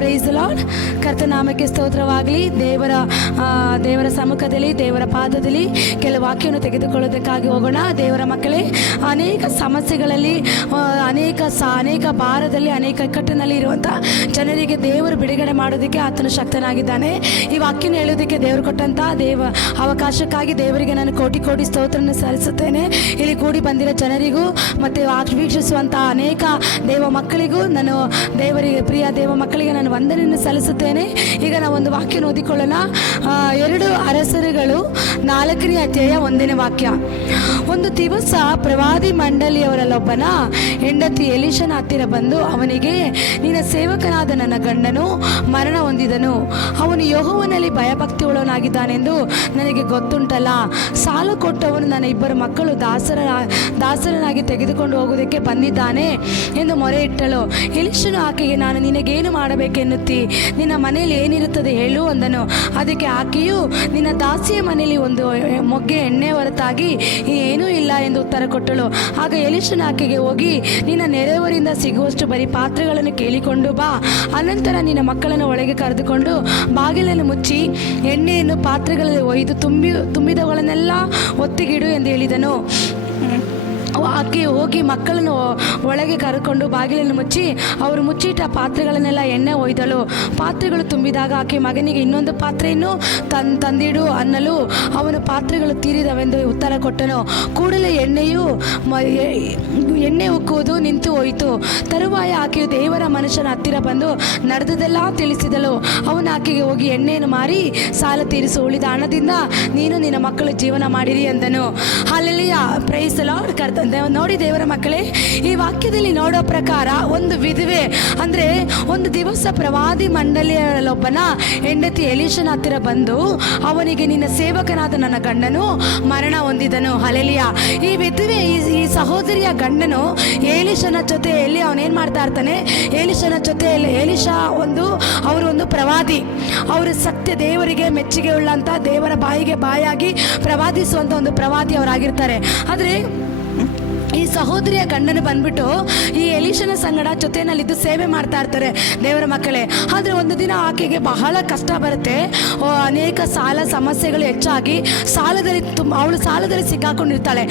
Price Lord. ಕರ್ತನಾಮಕ್ಕೆ ಸ್ತೋತ್ರವಾಗಲಿ. ದೇವರ ಸಮ್ಮುಖದಲ್ಲಿ, ದೇವರ ಪಾದದಲ್ಲಿ ಕೆಲವು ವಾಕ್ಯವನ್ನು ತೆಗೆದುಕೊಳ್ಳೋದಕ್ಕಾಗಿ ಹೋಗೋಣ. ದೇವರ ಮಕ್ಕಳೇ, ಅನೇಕ ಸಮಸ್ಯೆಗಳಲ್ಲಿ, ಅನೇಕ ಭಾರದಲ್ಲಿ, ಅನೇಕ ಇಕ್ಕಟ್ಟಿನಲ್ಲಿ ಇರುವಂಥ ಜನರಿಗೆ ದೇವರು ಬಿಡುಗಡೆ ಮಾಡೋದಕ್ಕೆ ಆತನು ಶಕ್ತನಾಗಿದ್ದಾನೆ. ಈ ವಾಕ್ಯನ ಹೇಳೋದಕ್ಕೆ ದೇವರು ಕೊಟ್ಟಂಥ ಅವಕಾಶಕ್ಕಾಗಿ ದೇವರಿಗೆ ನಾನು ಕೋಟಿ ಕೋಟಿ ಸ್ತೋತ್ರವನ್ನು ಸಲ್ಲಿಸುತ್ತೇನೆ. ಇಲ್ಲಿ ಕೂಡಿ ಬಂದಿರೋ ಜನರಿಗೂ ಮತ್ತು ವೀಕ್ಷಿಸುವಂಥ ಅನೇಕ ದೇವ ಮಕ್ಕಳಿಗೂ, ನಾನು ಪ್ರಿಯ ದೇವ ಮಕ್ಕಳಿಗೆ ನಾನು ವಂದನೆಯನ್ನು ಸಲ್ಲಿಸುತ್ತೇನೆ. ಈಗ ನಾವು ಒಂದು ವಾಕ್ಯನ ಓದಿಕೊಳ್ಳೋಣ. 2 ಅರಸರುಗಳು 4ನೇ ಅಧ್ಯಾಯ 1ನೇ ವಾಕ್ಯ. ಒಂದು ದಿವಸ ಪ್ರವಾದಿ ಮಂಡಳಿಯವರಲ್ಲೊಬ್ಬನ ಹೆಂಡತಿ ಎಲೀಷನ ಹತ್ತಿರ ಬಂದು ಅವನಿಗೆ, ನಿನ್ನ ಸೇವಕನಾದ ನನ್ನ ಗಂಡನು ಮರಣ ಹೊಂದಿದನು. ಅವನು ಯೆಹೋವನಲ್ಲಿ ಭಯಭಕ್ತಿಯುಳ್ಳವನಾಗಿದ್ದಾನೆಂದು ನನಗೆ ಗೊತ್ತುಂಟಲ್ಲ. ಸಾಲ ಕೊಟ್ಟವನು ನನ್ನ 2 ಮಕ್ಕಳು ದಾಸರನಾಗಿ ತೆಗೆದುಕೊಂಡು ಹೋಗುವುದಕ್ಕೆ ಬಂದಿದ್ದಾನೆ ಎಂದು ಮೊರೆ ಇಟ್ಟಳು. ಎಲೀಷನು ಆಕೆಗೆ, ನಾನು ನಿನಗೇನು ಮಾಡಬೇಕೆನ್ನುತ್ತಿ? ನಿನ್ನ ಮನೆಯಲ್ಲಿ ಏನಿರುತ್ತದೆ ಹೇಳು ಅಂದನು. ಅದಕ್ಕೆ ಆಕೆಯು, ನಿನ್ನ ದಾಸಿಯ ಮನೆಯಲ್ಲಿ ಒಂದು ಮೊಗ್ಗೆ ಎಣ್ಣೆ ಹೊರತಾಗಿ ಏನೂ ಇಲ್ಲ ಎಂದು ಉತ್ತರ ಕೊಟ್ಟಳು. ಆಗ ಎಲೀಷನು ಆಕೆಗೆ, ಹೋಗಿ ನಿನ್ನ ನೆರೆಯವರಿಂದ ಸಿಗುವಷ್ಟು ಬರೀ ಪಾತ್ರೆಗಳನ್ನು ಕೇಳಿಕೊಂಡು ಬಾ. ಅನಂತರ ನಿನ್ನ ಮಕ್ಕಳನ್ನು ಒಳಗೆ ಕರೆದುಕೊಂಡು ಬಾಗಿಲನ್ನು ಮುಚ್ಚಿ ಎಣ್ಣೆಯನ್ನು ಪಾತ್ರೆಗಳಲ್ಲಿ ಒಯ್ದು ತುಂಬಿದವುಗಳನ್ನೆಲ್ಲ ಒತ್ತಿಗಿಡು ಎಂದು ಹೇಳಿದನು. ಆಕೆ ಹೋಗಿ ಮಕ್ಕಳನ್ನು ಒಳಗೆ ಕರೆದುಕೊಂಡು ಬಾಗಿಲನ್ನು ಮುಚ್ಚಿ ಅವರು ಮುಚ್ಚಿಟ್ಟ ಪಾತ್ರೆಗಳನ್ನೆಲ್ಲ ಎಣ್ಣೆ ಒಯ್ದಳು. ಪಾತ್ರೆಗಳು ತುಂಬಿದಾಗ ಆಕೆ ಮಗನಿಗೆ, ಇನ್ನೊಂದು ಪಾತ್ರೆಯನ್ನು ತಂದಿಡು ಅನ್ನಲು ಅವನು ಪಾತ್ರೆಗಳು ತೀರಿದವೆಂದು ಉತ್ತರ ಕೊಟ್ಟನು. ಕೂಡಲೇ ಎಣ್ಣೆ ಉಕ್ಕುವುದು ನಿಂತು ಹೋಯಿತು. ತರುವಾಯ ಆಕೆಯು ದೇವರ ಮನುಷ್ಯನ ಹತ್ತಿರ ಬಂದು ನಡೆದದೆಲ್ಲ ತಿಳಿಸಿದಳು. ಅವನು ಆಕೆಗೆ, ಹೋಗಿ ಎಣ್ಣೆಯನ್ನು ಮಾರಿ ಸಾಲ ತೀರಿಸು, ಉಳಿದ ಹಣದಿಂದ ನೀನು ನಿನ್ನ ಮಕ್ಕಳು ಜೀವನ ಮಾಡಿರಿ ಎಂದನು. Hallelujah, praise the Lord. ನೋಡಿ ದೇವರ ಮಕ್ಕಳೇ, ಈ ವಾಕ್ಯದಲ್ಲಿ ನೋಡೋ ಪ್ರಕಾರ ಒಂದು ವಿಧವೆ ಅಂದರೆ ಒಂದು ದಿವಸ ಪ್ರವಾದಿ ಮಂಡಳಿಯಲ್ಲೊಬ್ಬನ ಹೆಂಡತಿ ಎಲೀಷನ ಹತ್ತಿರ ಬಂದು ಅವನಿಗೆ, ನಿನ್ನ ಸೇವಕನಾದ ನನ್ನ ಗಂಡನು ಮರಣ ಹೊಂದಿದನು. ಹಲ್ಲೆಲೂಯಾ. ಈ ವಿಧವೆ, ಈ ಸಹೋದರಿಯ ಗಂಡನು ಎಲೀಷನ ಜೊತೆಯಲ್ಲಿ ಅವನೇನು ಮಾಡ್ತಾ ಇರ್ತಾನೆ? ಎಲೀಷನ ಜೊತೆಯಲ್ಲಿ ಅವರು ಒಂದು ಪ್ರವಾದಿ. ಅವರು ಸತ್ಯ ದೇವರಿಗೆ ಮೆಚ್ಚುಗೆ ಉಳ್ಳಂಥ, ದೇವರ ಬಾಯಿಗೆ ಬಾಯಾಗಿ ಪ್ರವಾದಿಸುವಂಥ ಒಂದು ಪ್ರವಾದಿ ಅವರಾಗಿರ್ತಾರೆ. ಆದರೆ ಈ ಸಹೋದರಿಯ ಗಂಡನು ಬಂದ್ಬಿಟ್ಟು ಈ ಎಲೀಷನ ಸಂಗಡ ಜೊತೆಯಲ್ಲಿದ್ದು ಸೇವೆ ಮಾಡ್ತಾ ಇರ್ತಾರೆ ದೇವರ ಮಕ್ಕಳೇ. ಆದರೆ ಒಂದು ದಿನ ಆಕೆಗೆ ಬಹಳ ಕಷ್ಟ ಬರುತ್ತೆ. ಅನೇಕ ಸಮಸ್ಯೆಗಳು ಹೆಚ್ಚಾಗಿ ಅವಳು ಸಾಲದಲ್ಲಿ ಸಿಕ್ಕಾಕೊಂಡಿರ್ತಾಳೆ.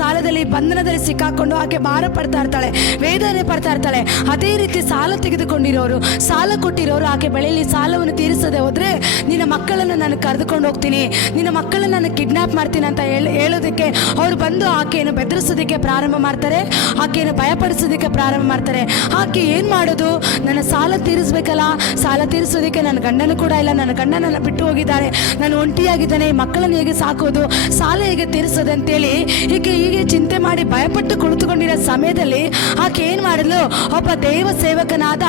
ಸಾಲದಲ್ಲಿ ಬಂಧನದಲ್ಲಿ ಸಿಕ್ಕಾಕೊಂಡು ಆಕೆ ಭಾರ ಪಡ್ತಾ ಇರ್ತಾಳೆ, ವೇದನೆ ಪಡ್ತಾ ಇರ್ತಾಳೆ. ಅದೇ ರೀತಿ ಸಾಲ ತೆಗೆದುಕೊಂಡಿರೋರು, ಸಾಲ ಕೊಟ್ಟಿರೋರು ಆಕೆ ಬಳಿಯಲ್ಲಿ ಸಾಲವನ್ನು ತೀರಿಸದೆ ಹೋದ್ರೆ, ನಿನ್ನ ಮಕ್ಕಳನ್ನು ನಾನು ಕರೆದುಕೊಂಡು ಹೋಗ್ತೀನಿ, ನಿನ್ನ ಮಕ್ಕಳನ್ನು ನಾನು ಕಿಡ್ನಾಪ್ ಮಾಡ್ತೀನಿ ಅಂತ ಹೇಳೋದಕ್ಕೆ ಅವ್ರು ಬಂದು ಆಕೆಯನ್ನು ಬೆದರಿಸೋದಕ್ಕೆ ಪ್ರಾರಂಭ ಮಾಡ್ತಾರೆ, ಆಕೆಯನ್ನು ಭಯಪಡಿಸೋದಕ್ಕೆ ಪ್ರಾರಂಭ ಮಾಡ್ತಾರೆ. ಆಕೆ ಏನು ಮಾಡೋದು? ನನ್ನ ಸಾಲ ತೀರಿಸ್ಬೇಕಲ್ಲ, ಸಾಲ ತೀರಿಸೋದಕ್ಕೆ ನನ್ನ ಗಂಡನು ಕೂಡ ಇಲ್ಲ, ನನ್ನ ಗಂಡ ನನ್ನ ಬಿಟ್ಟು ಹೋಗಿದ್ದಾರೆ, ನಾನು ಒಂಟಿಯಾಗಿದ್ದಾನೆ, ಮಕ್ಕಳನ್ನು ಹೇಗೆ ಸಾಕೋದು, ಸಾಲ ಹೇಗೆ ತೀರಿಸೋದು ಅಂತೇಳಿ ಹೀಗೆ ಚಿಂತೆ ಮಾಡಿ ಭಯಪಟ್ಟು ಕುಳಿತುಕೊಂಡಿರೋ ಸಮಯದಲ್ಲಿ ಆಕೆ ಏನು ಮಾಡಿದ್ಲು? ಒಬ್ಬ ದೇವ ಸೇವಕನಾದ,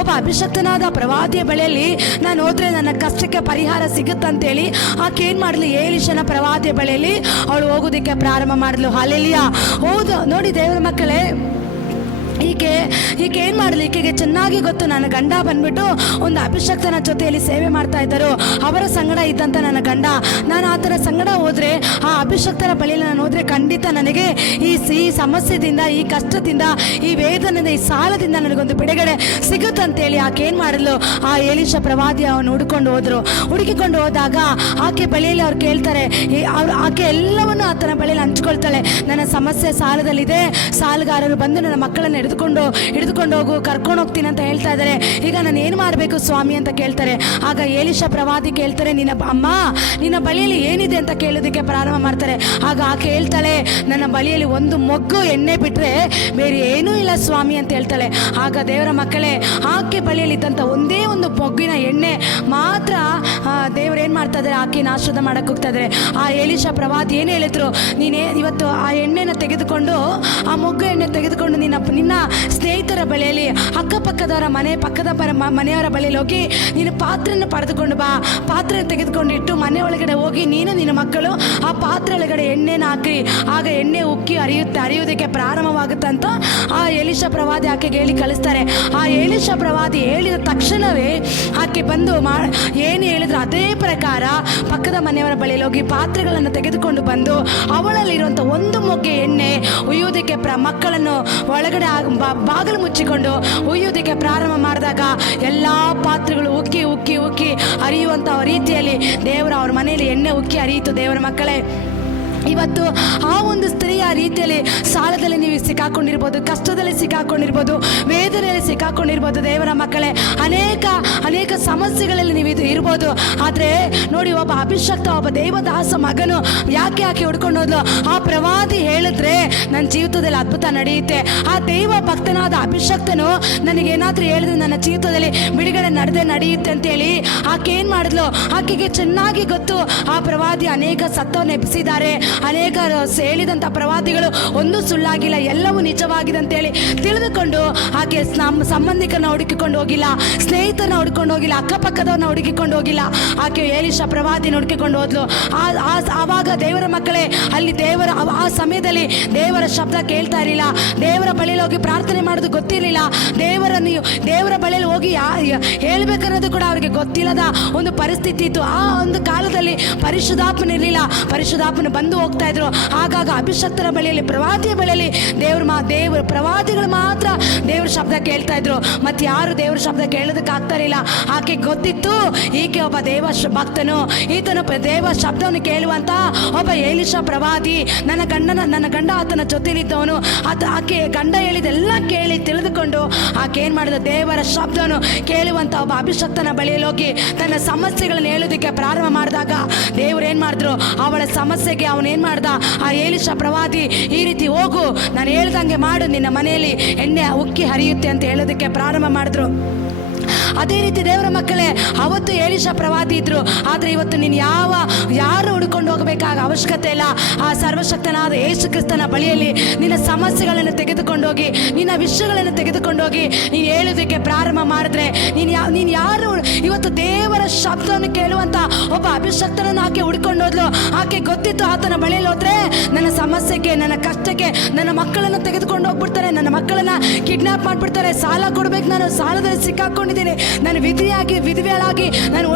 ಒಬ್ಬ ಅಭಿಷಕ್ತನಾದ ಪ್ರವಾದಿಯ ಬಳಿಯಲ್ಲಿ ನಾನು ಹೋದ್ರೆ ನನ್ನ ಕಷ್ಟಕ್ಕೆ ಪರಿಹಾರ ಸಿಗುತ್ತಂತೇಳಿ ಆಕೆ ಏನು ಮಾಡಿದ್ಲು? ಎಲೀಷನ ಪ್ರವಾದಿಯ ಬಳಿಯಲ್ಲಿ ಅವಳು ಹೋಗೋದಕ್ಕೆ ಪ್ರಾರಂಭ ಮಾಡಿದ್ಲು. ಹಲ್ಲೆಲೂಯಾ. ಹೌದು ನೋಡಿ ದೇವರ ಮಕ್ಕಳೇ, ಈಕೆ ಏನು ಮಾಡಲಿ? ಈಕೆಗೆ ಚೆನ್ನಾಗಿ ಗೊತ್ತು, ನನ್ನ ಗಂಡ ಬಂದ್ಬಿಟ್ಟು ಒಂದು ಅಭಿಷಕ್ತನ ಜೊತೆಯಲ್ಲಿ ಸೇವೆ ಮಾಡ್ತಾ ಇದ್ದರು, ಅವರ ಸಂಗಡ ಇದ್ದಂಥ ನನ್ನ ಗಂಡ. ನಾನು ಆತನ ಸಂಗಡ ಹೋದರೆ, ಆ ಅಭಿಷಕ್ತರ ಬಳಿಯಲ್ಲಿ ನಾನು ಹೋದರೆ ಖಂಡಿತ ನನಗೆ ಈ ಸಮಸ್ಯೆದಿಂದ, ಈ ಕಷ್ಟದಿಂದ, ಈ ವೇದನೆಯಿಂದ, ಈ ಸಾಲದಿಂದ ನನಗೊಂದು ಬಿಡುಗಡೆ ಸಿಗುತ್ತಂತೇಳಿ ಆಕೆ ಏನು ಮಾಡಿದ್ಲು? ಆ ಎಲೀಷ ಪ್ರವಾದಿ ಅವನು ಹುಡುಕಿಕೊಂಡು ಹೋದಾಗ ಆಕೆ ಬಳಿಯಲ್ಲಿ ಅವ್ರು ಕೇಳ್ತಾರೆ. ಆಕೆ ಎಲ್ಲವನ್ನು ಆತನ ಬಳಿಯಲ್ಲಿ ಹಂಚ್ಕೊಳ್ತಾಳೆ. ನನ್ನ ಸಮಸ್ಯೆ ಸಾಲದಲ್ಲಿದೆ, ಸಾಲಗಾರರು ಬಂದು ನನ್ನ ಮಕ್ಕಳನ್ನು ಹಿಡಿದುಕೊಂಡು ಹೋಗು, ಕರ್ಕೊಂಡು ಹೋಗ್ತೀನಿ ಅಂತ ಹೇಳ್ತಾ ಇದ್ದಾರೆ. ಈಗ ನಾನು ಏನು ಮಾಡಬೇಕು ಸ್ವಾಮಿ ಅಂತ ಕೇಳ್ತಾರೆ. ಆಗ ಎಲೀಷ ಪ್ರವಾದಿ ಕೇಳ್ತಾರೆ, ನಿನ್ನ ಬಳಿಯಲ್ಲಿ ಏನಿದೆ ಅಂತ ಕೇಳೋದಕ್ಕೆ ಪ್ರಾರಂಭ ಮಾಡ್ತಾರೆ. ಆಗ ಆಕೆ ಹೇಳ್ತಾಳೆ, ನನ್ನ ಬಳಿಯಲ್ಲಿ ಒಂದು ಮೊಗ್ಗು ಎಣ್ಣೆ ಬಿಟ್ಟರೆ ಬೇರೆ ಏನೂ ಇಲ್ಲ ಸ್ವಾಮಿ ಅಂತ ಹೇಳ್ತಾಳೆ. ಆಗ ದೇವರ ಮಕ್ಕಳೇ, ಆಕೆ ಬಳಿಯಲ್ಲಿ ಇದ್ದಂಥ ಒಂದೇ ಒಂದು ಮೊಗ್ಗಿನ ಎಣ್ಣೆ ಮಾತ್ರ ದೇವರು ಏನು ಮಾಡ್ತಾ ಇದ್ದಾರೆ? ಆಕೆನ ಆಶೀರ್ವಾದ ಮಾಡಕ್ಕೆ ಹೋಗ್ತಾ ಇದ್ದಾರೆ. ಆ ಎಲೀಷ ಪ್ರವಾದಿ ಏನು ಹೇಳಿದ್ರು? ನೀನೇ ಇವತ್ತು ಆ ಎಣ್ಣೆನ ತೆಗೆದುಕೊಂಡು, ಆ ಮೊಗ್ಗು ಎಣ್ಣೆ ತೆಗೆದುಕೊಂಡು ನಿನ್ನ ಸ್ನೇಹಿತರ ಬಳಿಯಲ್ಲಿ, ಅಕ್ಕಪಕ್ಕದವರ ಪಕ್ಕದ ಮನೆಯವರ ಬಳಿಯಲ್ಲಿ ಹೋಗಿ ನೀನು ಪಾತ್ರೆಯನ್ನು ಪಡೆದುಕೊಂಡು ಬಾ. ಪಾತ್ರೆ ತೆಗೆದುಕೊಂಡು ಇಟ್ಟು ಮನೆ ಒಳಗಡೆ ಹೋಗಿ ನೀನು ನಿನ್ನ ಮಕ್ಕಳು ಆ ಪಾತ್ರೆ ಒಳಗಡೆ ಎಣ್ಣೆನ ಹಾಕಿ, ಆಗ ಎಣ್ಣೆ ಉಕ್ಕಿ ಹರಿಯೋದಕ್ಕೆ ಪ್ರಾರಂಭವಾಗುತ್ತಂತ ಆ ಎಲೀಷ ಪ್ರವಾದಿ ಆಕೆಗೆ ಹೇಳಿ ಕಳಿಸ್ತಾರೆ. ಆ ಎಲೀಷ ಪ್ರವಾದಿ ಹೇಳಿದ ತಕ್ಷಣವೇ ಆಕೆ ಬಂದು ಏನು ಹೇಳಿದ್ರು ಅದೇ ಪ್ರಕಾರ ಪಕ್ಕದ ಮನೆಯವರ ಬಳಿಯಲ್ಲಿ ಹೋಗಿ ಪಾತ್ರೆಗಳನ್ನು ತೆಗೆದುಕೊಂಡು ಬಂದು ಅವಳಲ್ಲಿರುವಂಥ ಒಂದು ಮೊಗ್ಗೆ ಎಣ್ಣೆ ಉಯ್ಯೋದಕ್ಕೆ ಮಕ್ಕಳನ್ನು ಒಳಗಡೆ ಬಾಗಿಲು ಮುಚ್ಚಿಕೊಂಡು ಉಯ್ಯೋದಕ್ಕೆ ಪ್ರಾರಂಭ ಮಾಡಿದಾಗ ಎಲ್ಲ ಪಾತ್ರೆಗಳು ಉಕ್ಕಿ ಉಕ್ಕಿ ಉಕ್ಕಿ ಹರಿಯುವಂಥ ರೀತಿಯಲ್ಲಿ ಅವ್ರ ಮನೆಯಲ್ಲಿ ಎಣ್ಣೆ ಉಕ್ಕಿ ಹರಿಯಿತು. ದೇವರ ಮಕ್ಕಳೇ, ಇವತ್ತು ಆ ಒಂದು ಸ್ತ್ರೀಯ ರೀತಿಯಲ್ಲಿ ಸಾಲದಲ್ಲಿ ನೀವು ಸಿಕ್ಕಾಕೊಂಡಿರ್ಬೋದು, ಕಷ್ಟದಲ್ಲಿ ಸಿಕ್ಕಾಕೊಂಡಿರ್ಬೋದು, ವೇದನೆಯಲ್ಲಿ ಸಿಕ್ಕಾಕೊಂಡಿರ್ಬೋದು. ದೇವರ ಮಕ್ಕಳೇ, ಅನೇಕ ಸಮಸ್ಯೆಗಳಲ್ಲಿ ನೀವು ಇರ್ಬೋದು. ಆದರೆ ನೋಡಿ, ಒಬ್ಬ ಅಭಿಷಕ್ತ, ಒಬ್ಬ ದೇವದಾಸ ಮಗನು ಯಾಕೆ ಹುಡ್ಕೊಂಡು ಹೋದ್ಲು? ಆ ಪ್ರವಾದಿ ಹೇಳಿದ್ರೆ ನನ್ನ ಜೀವಿತದಲ್ಲಿ ಅದ್ಭುತ ನಡೆಯುತ್ತೆ. ಆ ದೈವ ಭಕ್ತನಾದ ಅಭಿಷಕ್ತನು ನನಗೇನಾದ್ರೂ ಹೇಳಿದ್ರೆ ನನ್ನ ಜೀವಿತದಲ್ಲಿ ಬಿಡುಗಡೆ ನಡೆಯುತ್ತೆ ಅಂತೇಳಿ ಆಕೆ ಏನು ಮಾಡಿದ್ಲು? ಆಕೆಗೆ ಚೆನ್ನಾಗಿ ಗೊತ್ತು, ಆ ಪ್ರವಾದಿ ಅನೇಕ ಸತ್ತವನ್ನು ಎಬ್ಬಿಸಿದ್ದಾರೆ, ಅನೇಕ ಹೇಳಿದಂಥ ಪ್ರವಾದಿಗಳು ಒಂದು ಸುಳ್ಳಾಗಿಲ್ಲ, ಎಲ್ಲವೂ ನಿಜವಾಗಿದೆ ಅಂತೇಳಿ ತಿಳಿದುಕೊಂಡು ಆಕೆ ಸಂಬಂಧಿಕರನ್ನ ಹುಡುಕಿಕೊಂಡು ಹೋಗಿಲ್ಲ, ಸ್ನೇಹಿತರನ್ನ ಹುಡ್ಕೊಂಡು ಹೋಗಿಲ್ಲ, ಅಕ್ಕಪಕ್ಕದವ್ರನ್ನ ಹುಡುಕಿಕೊಂಡು ಹೋಗಿಲ್ಲ. ಆಕೆ ಎಲೀಷಾ ಪ್ರವಾದಿನ ಹುಡುಕಿಕೊಂಡು ಹೋದ್ಲು. ಆವಾಗ ದೇವರ ಮಕ್ಕಳೇ, ಅಲ್ಲಿ ಆ ಸಮಯದಲ್ಲಿ ದೇವರ ಶಬ್ದ ಕೇಳ್ತಾ ಇರಲಿಲ್ಲ, ದೇವರ ಬಳಿಯಲ್ಲಿ ಹೋಗಿ ಪ್ರಾರ್ಥನೆ ಮಾಡೋದು ಗೊತ್ತಿರಲಿಲ್ಲ, ದೇವರ ಬಳಿಯಲ್ಲಿ ಹೋಗಿ ಹೇಳ್ಬೇಕನ್ನೋದು ಕೂಡ ಅವ್ರಿಗೆ ಗೊತ್ತಿಲ್ಲದ ಒಂದು ಪರಿಸ್ಥಿತಿ ಇತ್ತು. ಆ ಒಂದು ಕಾಲದಲ್ಲಿ ಪರಿಶುದ್ಧಾತ್ಮನ ಇರಲಿಲ್ಲ, ಪರಿಶುದ್ಧಾತ್ಮನ ಬಂದು ಹೋಗ್ತಾ ಇದ್ರು. ಆಗಾಗ ಅಭಿಷಕ್ತರ ಬಳಿಯಲ್ಲಿ, ಪ್ರವಾದಿಯ ಬಳಿಯಲ್ಲಿ ದೇವರ ಪ್ರವಾದಿಗಳು ಮಾತ್ರ ದೇವರ ಶಬ್ದ ಕೇಳ್ತಾ ಇದ್ರು, ಮತ್ತೆ ಯಾರು ದೇವರ ಶಬ್ದ ಕೇಳೋದಕ್ಕೆ ಆಗ್ತಾ ಇರಲಿಲ್ಲ. ಆಕೆ ಗೊತ್ತಿತ್ತು, ಈಕೆ ಒಬ್ಬ ದೇವ ಭಕ್ತನು, ಈತನು ದೇವ ಶಬ್ದವನ್ನು ಕೇಳುವಂತ ಒಬ್ಬ ಎಲೀಷಾ ಪ್ರವಾದಿ, ನನ್ನ ಗಂಡ ಆತನ ಜೊತೆಲಿದ್ದವನು. ಆಕೆ ಗಂಡ ಹೇಳಿದೆಲ್ಲ ಕೇಳಿ ತಿಳಿದುಕೊಂಡು ಆಕೆ ಏನ್ ಮಾಡಿದ? ದೇವರ ಶಬ್ದವನ್ನು ಕೇಳುವಂತ ಒಬ್ಬ ಅಭಿಷಕ್ತನ ಬಳಿಯಲ್ಲಿ ಹೋಗಿ ತನ್ನ ಸಮಸ್ಯೆಗಳನ್ನು ಹೇಳೋದಕ್ಕೆ ಪ್ರಾರಂಭ ಮಾಡಿದಾಗ ದೇವರು ಏನ್ ಮಾಡಿದ್ರು? ಅವಳ ಸಮಸ್ಯೆಗೆ ಅವನೇನ್ ಮಾಡ್ದ? ಆ ಎಲೀಷಾ ಪ್ರವಾದಿ, ಈ ರೀತಿ ಹೋಗು, ನಾನು ಹೇಳ್ದಂಗೆ ಮಾಡು, ನಿನ್ನ ಮನೆಯಲ್ಲಿ ಎಣ್ಣೆ ಉಕ್ಕಿ ಹರಿಯುತ್ತೆ ಅಂತ ಹೇಳೋದಕ್ಕೆ ಪ್ರಾರಂಭ ಮಾಡಿದ್ರು. ಅದೇ ರೀತಿ ದೇವರ ಮಕ್ಕಳೇ, ಅವತ್ತು ಎಲೀಷಾ ಪ್ರವಾದಿ ಇದ್ರು, ಆದ್ರೆ ಇವತ್ತು ನೀನು ಯಾರು ಹುಡ್ಕೊಂಡು ಹೋಗಬೇಕಾಗ ಅವಶ್ಯಕತೆ ಇಲ್ಲ. ಆ ಸರ್ವಶಕ್ತನಾದ ಯೇಸು ಕ್ರಿಸ್ತನ ಬಳಿಯಲ್ಲಿ ನಿನ್ನ ಸಮಸ್ಯೆಗಳನ್ನು ತೆಗೆದುಕೊಂಡೋಗಿ, ನಿನ್ನ ವಿಷಯಗಳನ್ನು ತೆಗೆದುಕೊಂಡೋಗಿ ನೀನು ಹೇಳೋದಕ್ಕೆ ಪ್ರಾರಂಭ ಮಾಡಿದ್ರೆ ನೀನು ಯಾರು ಇವತ್ತು ದೇವರ ಶಬ್ದವನ್ನು ಕೇಳುವಂತ ಒಬ್ಬ ಅಭಿಷಕ್ತನನ್ನು ಆಕೆ ಹುಡ್ಕೊಂಡು ಹೋದ್ಲು. ಆಕೆ ಗೊತ್ತಿತ್ತು, ಆತನ ಬಳಿಯಲ್ಲಿ ಹೋದ್ರೆ ನನ್ನ ಸಮಸ್ಯೆಗೆ, ನನ್ನ ಕಷ್ಟಕ್ಕೆ ನನ್ನ ಮಕ್ಕಳನ್ನು ತೆಗೆದುಕೊಂಡು ಹೋಗ್ಬಿಡ್ತಾರೆ, ನನ್ನ ಮಕ್ಕಳನ್ನ ಕಿಡ್ನಾಪ್ ಮಾಡ್ಬಿಡ್ತಾರೆ, ಸಾಲ ಕೊಡ್ಬೇಕು, ನಾನು ಸಾಲದಲ್ಲಿ ಸಿಕ್ಕಾಕೊಂಡಿದ್ದೀನಿ, ನಾನು ವಿಧವೆಯಾಗಿ, ನಾನು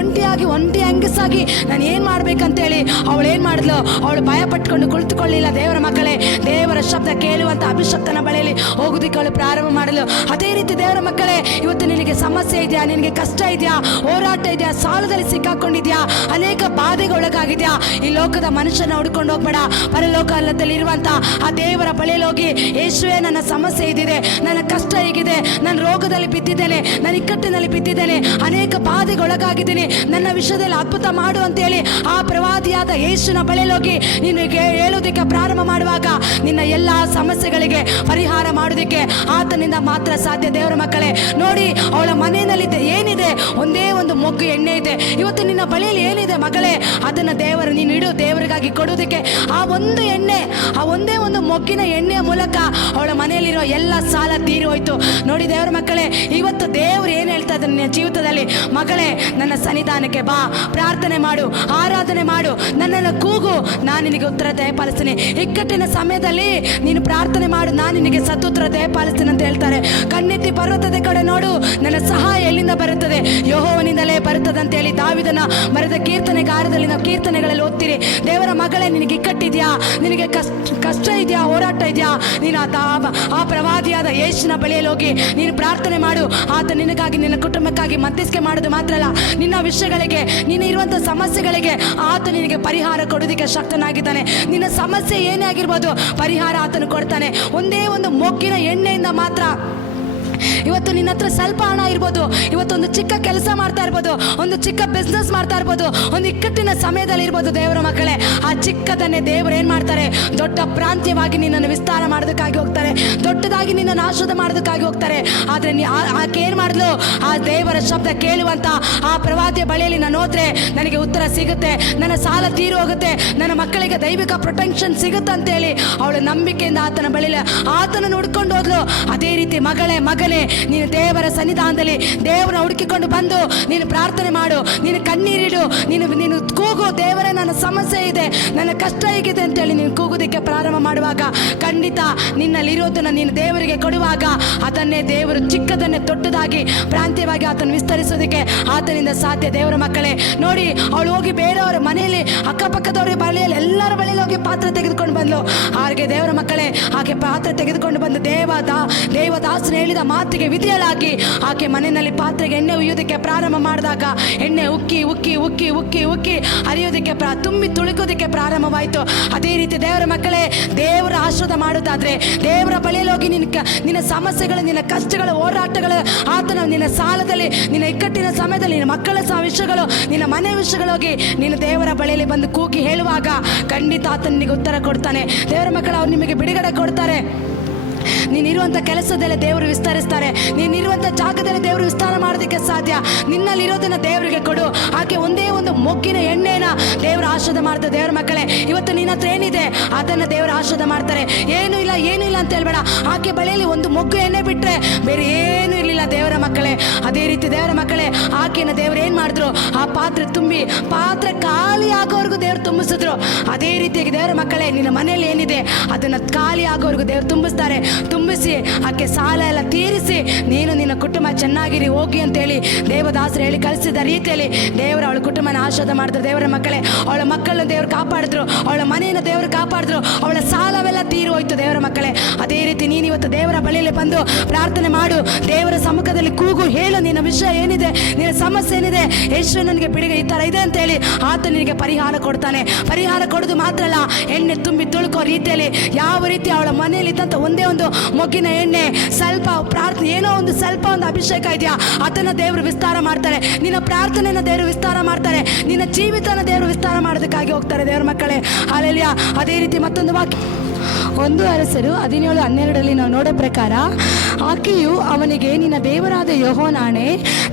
ಒಂಟಿ ಅಂಗಸಾಗಿ ನಾನು ಏನು ಮಾಡ್ಬೇಕಂತೇಳಿ ಅವಳು ಏನು ಮಾಡಿದ್ಲು? ಅವಳು ಭಯ ಪಟ್ಕೊಂಡು ಕುಳಿತುಕೊಳ್ಳಿಲ್ಲ. ದೇವರ ಮಕ್ಕಳೇ, ದೇವರ ಶಬ್ದ ಕೇಳುವಂತ ಅಭಿಷಕ್ತನ ಬಳಿಯಲ್ಲಿ ಹೋಗೋದಕ್ಕೆ ಅವಳು ಪ್ರಾರಂಭ ಮಾಡಲು. ಅದೇ ರೀತಿ ದೇವರ ಮಕ್ಕಳೇ, ಇವತ್ತು ನಿನಗೆ ಸಮಸ್ಯೆ ಇದೆಯಾ, ನಿನಗೆ ಕಷ್ಟ ಇದೆಯಾ, ಹೋರಾಟ ಇದೆಯಾ, ಸಾಲದಲ್ಲಿ ಸಿಕ್ಕಾಕೊಂಡಿದ್ಯಾ, ಅನೇಕ ಬಾಧೆಗೊಳಗಾಗಿದ್ಯಾ, ಈ ಲೋಕದ ಮನುಷ್ಯನ ಹುಡ್ಕೊಂಡು ಹೋಗ್ಬೇಡ, ಪರಲೋಕ ಅಲ್ಲದಲ್ಲಿರುವಂತ ಆ ದೇವರ ಬಳಿಯಲ್ಲಿ ಹೋಗಿ, ಯೇಸುವೇ ನನ್ನ ಸಮಸ್ಯೆ ಇದಿದೆ, ನನ್ನ ಕಷ್ಟ ಹೀಗಿದೆ, ನಾನು ರೋಗದಲ್ಲಿ ಬಿದ್ದಿದ್ದೇನೆ, ನಾನು ಇಕ್ಕಟ್ಟಿನಲ್ಲಿ ಬಿದ್ದಿದ್ದೇನೆ, ಅನೇಕ ಬಾಧೆಗೊಳಗಾಗಿದ್ದೀನಿ, ನನ್ನ ವಿಷಯದಲ್ಲಿ ಅದ್ಭುತ ಮಾಡು ಅಂತೇಳಿ ಆ ಪ್ರವಾದಿಯಾದ ಯೇಸುವಿನ ಬಳಿಯಲ್ಲಿ ಹೋಗಿ ನೀನು ಹೇಳೋದಕ್ಕೆ ಪ್ರಾರಂಭ ಮಾಡುವಾಗ ನಿನ್ನ ಎಲ್ಲ ಸಮಸ್ಯೆಗಳಿಗೆ ಪರಿಹಾರ ಮಾಡೋದಕ್ಕೆ ಆತನಿಂದ ಮಾತ್ರ ಸಾಧ್ಯ. ದೇವರ ಮಕ್ಕಳೇ, ನೋಡಿ, ಅವಳ ಮನೆಯಲ್ಲಿ ಏನಿದೆ? ಒಂದೇ ಒಂದು ಮೊಗ್ಗು ಎಣ್ಣೆ ಇದೆ. ಇವತ್ತು ನಿನ್ನ ಬಳಿಯಲ್ಲಿ ಏನಿದೆ ಮಗಳೇ, ಅದನ್ನ ನೀನು ಇಡು, ದೇವರಿಗಾಗಿ ಕೊಡೋದಕ್ಕೆ ಆ ಒಂದು ಎಣ್ಣೆ, ಆ ಒಂದೇ ಒಂದು ಮೊಗ್ಗಿನ ಎಣ್ಣೆಯ ಮೂಲಕ ಅವಳ ಮನೆಯಲ್ಲಿರೋ ಎಲ್ಲ ಸಾಲ ತೀರಿ ಹೋಯ್ತು. ನೋಡಿ ದೇವರ ಮಕ್ಕಳೇ, ಇವತ್ತು ದೇವರು ಏನು ಹೇಳ್ತಾ ಇದ್ದಾನೆ ನಿನ್ನ ಜೀವಿತದಲ್ಲಿ? ಮಗಳೇ, ನನ್ನ ಸನ್ನಿಧಾನಕ್ಕೆ ಬಾ, ಪ್ರಾರ್ಥನೆ ಮಾಡು, ಆರಾಧನೆ ಮಾಡು, ನನ್ನನ್ನು ಕೂಗು, ನಾನು ನಿನಗೆ ಉತ್ತರ ದಯಪಾಲಿಸ್ತೀನಿ. ಇಕ್ಕಟ್ಟಿನ ಸಮಯದಲ್ಲಿ ನೀನು ಪ್ರಾರ್ಥನೆ ಮಾಡು, ನಾನು ನಿನಗೆ ಸತ್ತುತ್ತರ ದಯಪಾಲಿಸ್ತೀನಿ ಅಂತ ಹೇಳ್ತಾರೆ. ಕಣ್ಣೆತ್ತಿ ಪರ್ವತದ ಕಡೆ ನೋಡು, ನನ್ನ ಸಹಾಯ ಎಲ್ಲಿಂದ ಬರುತ್ತದೆ? ಯೆಹೋವನಿಂದಲೇ ಬರುತ್ತದೆ ಅಂತ ಹೇಳಿ ದಾವಿದನ ಬರೆದ ಕೀರ್ತನೆಗಾರದಲ್ಲಿ ನಾವು ಕೀರ್ತನೆಗಳಲ್ಲಿ ಓದ್ತೀರಿ. ದೇವರ ಮಗಳೇ, ನಿನಗೆ ಇಕ್ಕಟ್ಟಿದ್ಯಾ, ನಿನಗೆ ಕಷ್ಟ ಇದೆಯಾ, ಹೋರಾಟ ಇದೆಯಾ, ನೀನು ಆ ಪ್ರವಾದಿಯಾದ ಯೇಸುವಿನ ಬಳಿಯಲ್ಲಿ ಹೋಗಿ ನೀನು ಪ್ರಾರ್ಥನೆ ಮಾಡು. ಆತ ನಿನಗಾಗಿ, ನಿನ್ನ ಕುಟುಂಬಕ್ಕಾಗಿ ಮಧ್ಯಸ್ಥಿಕೆ ಮಾಡೋದು ಮಾತ್ರ ಅಲ್ಲ, ನಿನ್ನ ವಿಷಯಗಳಿಗೆ, ನೀನು ಇರುವಂಥ ಸಮಸ್ಯೆಗಳಿಗೆ ಆತ ನಿನಗೆ ಪರಿಹಾರ ಕೊಡೋದಕ್ಕೆ ಶಕ್ತನಾಗಿದ್ದಾನೆ. ನಿನ್ನ ಸಮಸ್ಯೆ ಏನೇ ಆಗಿರ್ಬೋದು, ಪರಿಹಾರ ಆತನು ಕೊಡ್ತಾನೆ, ಒಂದೇ ಒಂದು ಮೊಗ್ಗಿನ ಎಣ್ಣೆಯಿಂದ ಮಾತ್ರ. ಇವತ್ತು ನಿನ್ನ ಹತ್ರ ಸ್ವಲ್ಪ ಹಣ ಇರ್ಬೋದು, ಇವತ್ತೊಂದು ಚಿಕ್ಕ ಕೆಲಸ ಮಾಡ್ತಾ ಇರ್ಬೋದು, ಒಂದು ಚಿಕ್ಕ ಬಿಸ್ನೆಸ್ ಮಾಡ್ತಾ ಇರ್ಬೋದು, ಒಂದು ಇಕ್ಕಟ್ಟಿನ ಸಮಯದಲ್ಲಿ ಇರ್ಬೋದು. ದೇವರ ಮಕ್ಕಳೇ, ಆ ಚಿಕ್ಕದನ್ನೇ ದೇವರು ಏನ್ ಮಾಡ್ತಾರೆ? ದೊಡ್ಡ ಪ್ರಾಂತ್ಯವಾಗಿ ನಿನ್ನನ್ನು ವಿಸ್ತಾರ ಮಾಡೋದಕ್ಕಾಗಿ ಹೋಗ್ತಾರೆ, ದೊಡ್ಡದಾಗಿ ನಿನ್ನನ್ನು ಆಶೀರ್ವಾದ ಮಾಡೋದಕ್ಕಾಗಿ ಹೋಗ್ತಾರೆ. ಆದ್ರೆ ಆಕೆ ಏನ್ ಮಾಡಿದ್ಲು? ಆ ದೇವರ ಶಬ್ದ ಕೇಳುವಂತ ಆ ಪ್ರವಾದಿಯ ಬಳಿಯಲ್ಲಿ ನಾನು ಹೋದ್ರೆ ನನಗೆ ಉತ್ತರ ಸಿಗುತ್ತೆ, ನನ್ನ ಸಾಲ ತೀರು ಹೋಗುತ್ತೆ, ನನ್ನ ಮಕ್ಕಳಿಗೆ ದೈವಿಕ ಪ್ರೊಟೆಕ್ಷನ್ ಸಿಗುತ್ತೆ ಅಂತೇಳಿ ಅವಳು ನಂಬಿಕೆಯಿಂದ ಆತನ ಬಳಿಯಲ್ಲಿ ಆತನನ್ನು ಹುಡ್ಕೊಂಡು ಹೋದ್ಲು. ಅದೇ ರೀತಿ ಮಗಳೇ, ನೀನು ದೇವರ ಸನ್ನಿಧಾನದಲ್ಲಿ ದೇವರ ಹುಡುಕಿಕೊಂಡು ಬಂದು ನೀನು ಪ್ರಾರ್ಥನೆ ಮಾಡು, ನೀನು ಕಣ್ಣೀರಿಡು, ನೀನು ಕೂಗು, ದೇವರೇ ನನ್ನ ಸಮಸ್ಯೆ ಇದೆ, ನನ್ನ ಕಷ್ಟ ಹೇಗಿದೆ ಅಂತೇಳಿ ನೀನು ಕೂಗುವುದಕ್ಕೆ ಪ್ರಾರಂಭ ಮಾಡುವಾಗ ಖಂಡಿತ ನಿನ್ನಲ್ಲಿರೋದನ್ನು ನೀನು ದೇವರಿಗೆ ಕೊಡುವಾಗ ಅದನ್ನೇ ದೇವರು ಚಿಕ್ಕದನ್ನೇ ದೊಡ್ಡದಾಗಿ ಪ್ರಾಂತ್ಯವಾಗಿ ಆತನ ವಿಸ್ತರಿಸೋದಕ್ಕೆ ಆತನಿಂದ ಸಾಧ್ಯ. ದೇವರ ಮಕ್ಕಳೇ ನೋಡಿ, ಅವಳು ಹೋಗಿ ಬೇರೆಯವರ ಮನೆಯಲ್ಲಿ ಅಕ್ಕಪಕ್ಕದವರ ಬಳಿಯಲ್ಲಿ ಎಲ್ಲರ ಬಳಿಯಲ್ಲಿ ಹೋಗಿ ಪಾತ್ರೆ ತೆಗೆದುಕೊಂಡು ಬಂದ್ಲು. ಹಾಗೆ ದೇವರ ಮಕ್ಕಳೇ ಆಕೆ ಪಾತ್ರೆ ತೆಗೆದುಕೊಂಡು ಬಂದು ದೇವದಾಸನ ಹೇಳಿದ ಮಾತಿಗೆ ವಿಧಿಯಲಾಗಿ ಆಕೆ ಮನೆಯಲ್ಲಿ ಪಾತ್ರೆಗೆ ಎಣ್ಣೆ ಉಯ್ಯೋದಕ್ಕೆ ಪ್ರಾರಂಭ ಮಾಡಿದಾಗ ಎಣ್ಣೆ ಉಕ್ಕಿ ಉಕ್ಕಿ ಉಕ್ಕಿ ಉಕ್ಕಿ ಉಕ್ಕಿ ಹರಿಯೋದಕ್ಕೆ ತುಂಬಿ ತುಳುಕೋದಕ್ಕೆ ಪ್ರಾರಂಭವಾಯಿತು. ಅದೇ ರೀತಿ ದೇವರ ಮಕ್ಕಳೇ, ದೇವರ ಆಶೀರ್ವಾದ ಮಾಡೋದಾದ್ರೆ ದೇವರ ಬಳಿಯಲ್ಲಿ ಹೋಗಿ ನಿನ್ನ ಸಮಸ್ಯೆಗಳು, ನಿನ್ನ ಕಷ್ಟಗಳು, ಹೋರಾಟಗಳು, ಆತನ ನಿನ್ನ ಸಾಲದಲ್ಲಿ, ನಿನ್ನ ಇಕ್ಕಟ್ಟಿನ ಸಮಯದಲ್ಲಿ, ನಿನ್ನ ಮಕ್ಕಳ ವಿಷಯಗಳು, ನಿನ್ನ ಮನೆ ವಿಷಯಗಳು ಹೋಗಿ ನೀನು ದೇವರ ಬಳಿಯಲ್ಲಿ ಬಂದು ಕೂಗಿ ಹೇಳುವಾಗ ಖಂಡಿತ ಆತನ ನಿನಗೆ ಉತ್ತರ ಕೊಡ್ತಾನೆ. ದೇವರ ಮಕ್ಕಳು ಅವ್ರು ನಿಮಗೆ ಬಿಡುಗಡೆ ಕೊಡ್ತಾರೆ. ನೀನಿರುವಂಥ ಕೆಲಸದಲ್ಲೇ ದೇವರು ವಿಸ್ತರಿಸ್ತಾರೆ. ನೀನಿರುವಂಥ ಜಾಗದಲ್ಲಿ ದೇವರು ವಿಸ್ತಾರ ಮಾಡೋದಕ್ಕೆ ಸಾಧ್ಯ. ನಿನ್ನಲ್ಲಿರೋದನ್ನ ದೇವರಿಗೆ ಕೊಡು. ಆಕೆ ಒಂದೇ ಒಂದು ಮೊಗ್ಗಿನ ಎಣ್ಣೆನ ದೇವರು ಆಶೀರ್ವಾದ ಮಾಡ್ತಾರೆ. ದೇವರ ಮಕ್ಕಳೇ, ಇವತ್ತು ನಿನ್ನ ಹತ್ರ ಏನಿದೆ ಅದನ್ನು ದೇವರು ಆಶೀರ್ವಾದ ಮಾಡ್ತಾರೆ. ಏನೂ ಇಲ್ಲ ಅಂತ ಹೇಳ್ಬೇಡ. ಆಕೆ ಬಳಿಯಲ್ಲಿ ಒಂದು ಮೊಗ್ಗು ಎಣ್ಣೆ ಬಿಟ್ಟರೆ ಬೇರೆ ಏನೂ ಇರಲಿಲ್ಲ ದೇವರ ಮಕ್ಕಳೇ. ಅದೇ ರೀತಿ ದೇವರ ಮಕ್ಕಳೇ, ಆಕೆನ ದೇವರು ಏನು ಮಾಡಿದ್ರು, ಆ ಪಾತ್ರೆ ತುಂಬಿ ಪಾತ್ರೆ ಖಾಲಿ ಆಗೋವರೆಗೂ ದೇವರು ತುಂಬಿಸಿದ್ರು. ಅದೇ ರೀತಿಯಾಗಿ ದೇವರ ಮಕ್ಕಳೇ, ನಿನ್ನ ಮನೆಯಲ್ಲಿ ಏನಿದೆ ಅದನ್ನು ಖಾಲಿ ಆಗೋವರೆಗೂ ದೇವರು ತುಂಬಿಸ್ತಾರೆ. ತುಂಬಿಸಿ ಆಕೆ ಸಾಲ ಎಲ್ಲ ತೀರಿಸಿ ನೀನು ನಿನ್ನ ಕುಟುಂಬ ಚೆನ್ನಾಗಿರಿ ಹೋಗಿ ಅಂತೇಳಿ ದೇವದಾಸರು ಹೇಳಿ ಕಳಿಸಿದ ರೀತಿಯಲ್ಲಿ ದೇವರು ಅವಳ ಕುಟುಂಬನ ಆಶೀರ್ವಾದ ಮಾಡಿದ್ರು. ದೇವರ ಮಕ್ಕಳೇ, ಅವಳ ಮಕ್ಕಳನ್ನ ದೇವರು ಕಾಪಾಡಿದ್ರು, ಅವಳ ಮನೆಯನ್ನು ದೇವರು ಕಾಪಾಡಿದ್ರು, ಅವಳ ಸಾಲವೆಲ್ಲ ತೀರಿ ಹೋಯ್ತು. ದೇವರ ಮಕ್ಕಳೇ, ಅದೇ ರೀತಿ ನೀನು ಇವತ್ತು ದೇವರ ಬಳಿಯಲ್ಲಿ ಬಂದು ಪ್ರಾರ್ಥನೆ ಮಾಡು. ದೇವರ ಸಮ್ಮುಖದಲ್ಲಿ ಕೂಗು, ಹೇಳು ನಿನ್ನ ವಿಷಯ ಏನಿದೆ, ನಿನ್ನ ಸಮಸ್ಯೆ ಏನಿದೆ. ಯೇಸು ನನಗೆ ಬಿಡುಗಡೆ ಈ ಥರ ಇದೆ ಅಂತೇಳಿ ಆತ ನಿನಗೆ ಪರಿಹಾರ ಕೊಡ್ತಾನೆ. ಪರಿಹಾರ ಕೊಡೋದು ಮಾತ್ರ ಅಲ್ಲ, ಎಣ್ಣೆ ತುಂಬಿ ತುಳುಕೋ ರೀತಿಯಲ್ಲಿ ಯಾವ ರೀತಿ ಅವಳ ಮನೆಯಲ್ಲಿ ಇದ್ದಂಥ ಒಂದೇ ಒಂದು ಮೊಗ್ಗಿನ ಎಣ್ಣೆ, ಸ್ವಲ್ಪ ಪ್ರಾರ್ಥನೆ, ಏನೋ ಒಂದು ಸ್ವಲ್ಪ ಒಂದು ಅಭಿಷೇಕ ಇದೆಯಾ ಅದನ್ನು ದೇವರು ವಿಸ್ತಾರ ಮಾಡ್ತಾರೆ. ನಿನ್ನ ಪ್ರಾರ್ಥನೆಯನ್ನು ದೇವರು ವಿಸ್ತಾರ ಮಾಡ್ತಾರೆ. ನಿನ್ನ ಜೀವಿತನ ದೇವರು ವಿಸ್ತಾರ ಮಾಡೋದಕ್ಕಾಗಿ ಹೋಗ್ತಾರೆ. ದೇವರ ಮಕ್ಕಳೇ, ಹಲ್ಲೆಲೂಯಾ. ಅದೇ ರೀತಿ ಮತ್ತೊಂದು ವಾಕ್ಯ 1 ಅರಸರು 17:12 ನಾವು ನೋಡೋ ಪ್ರಕಾರ, ಆಕೆಯು ಅವನಿಗೆ, ನಿನ್ನ ದೇವರಾದ ಯೆಹೋವನಾಣೆ,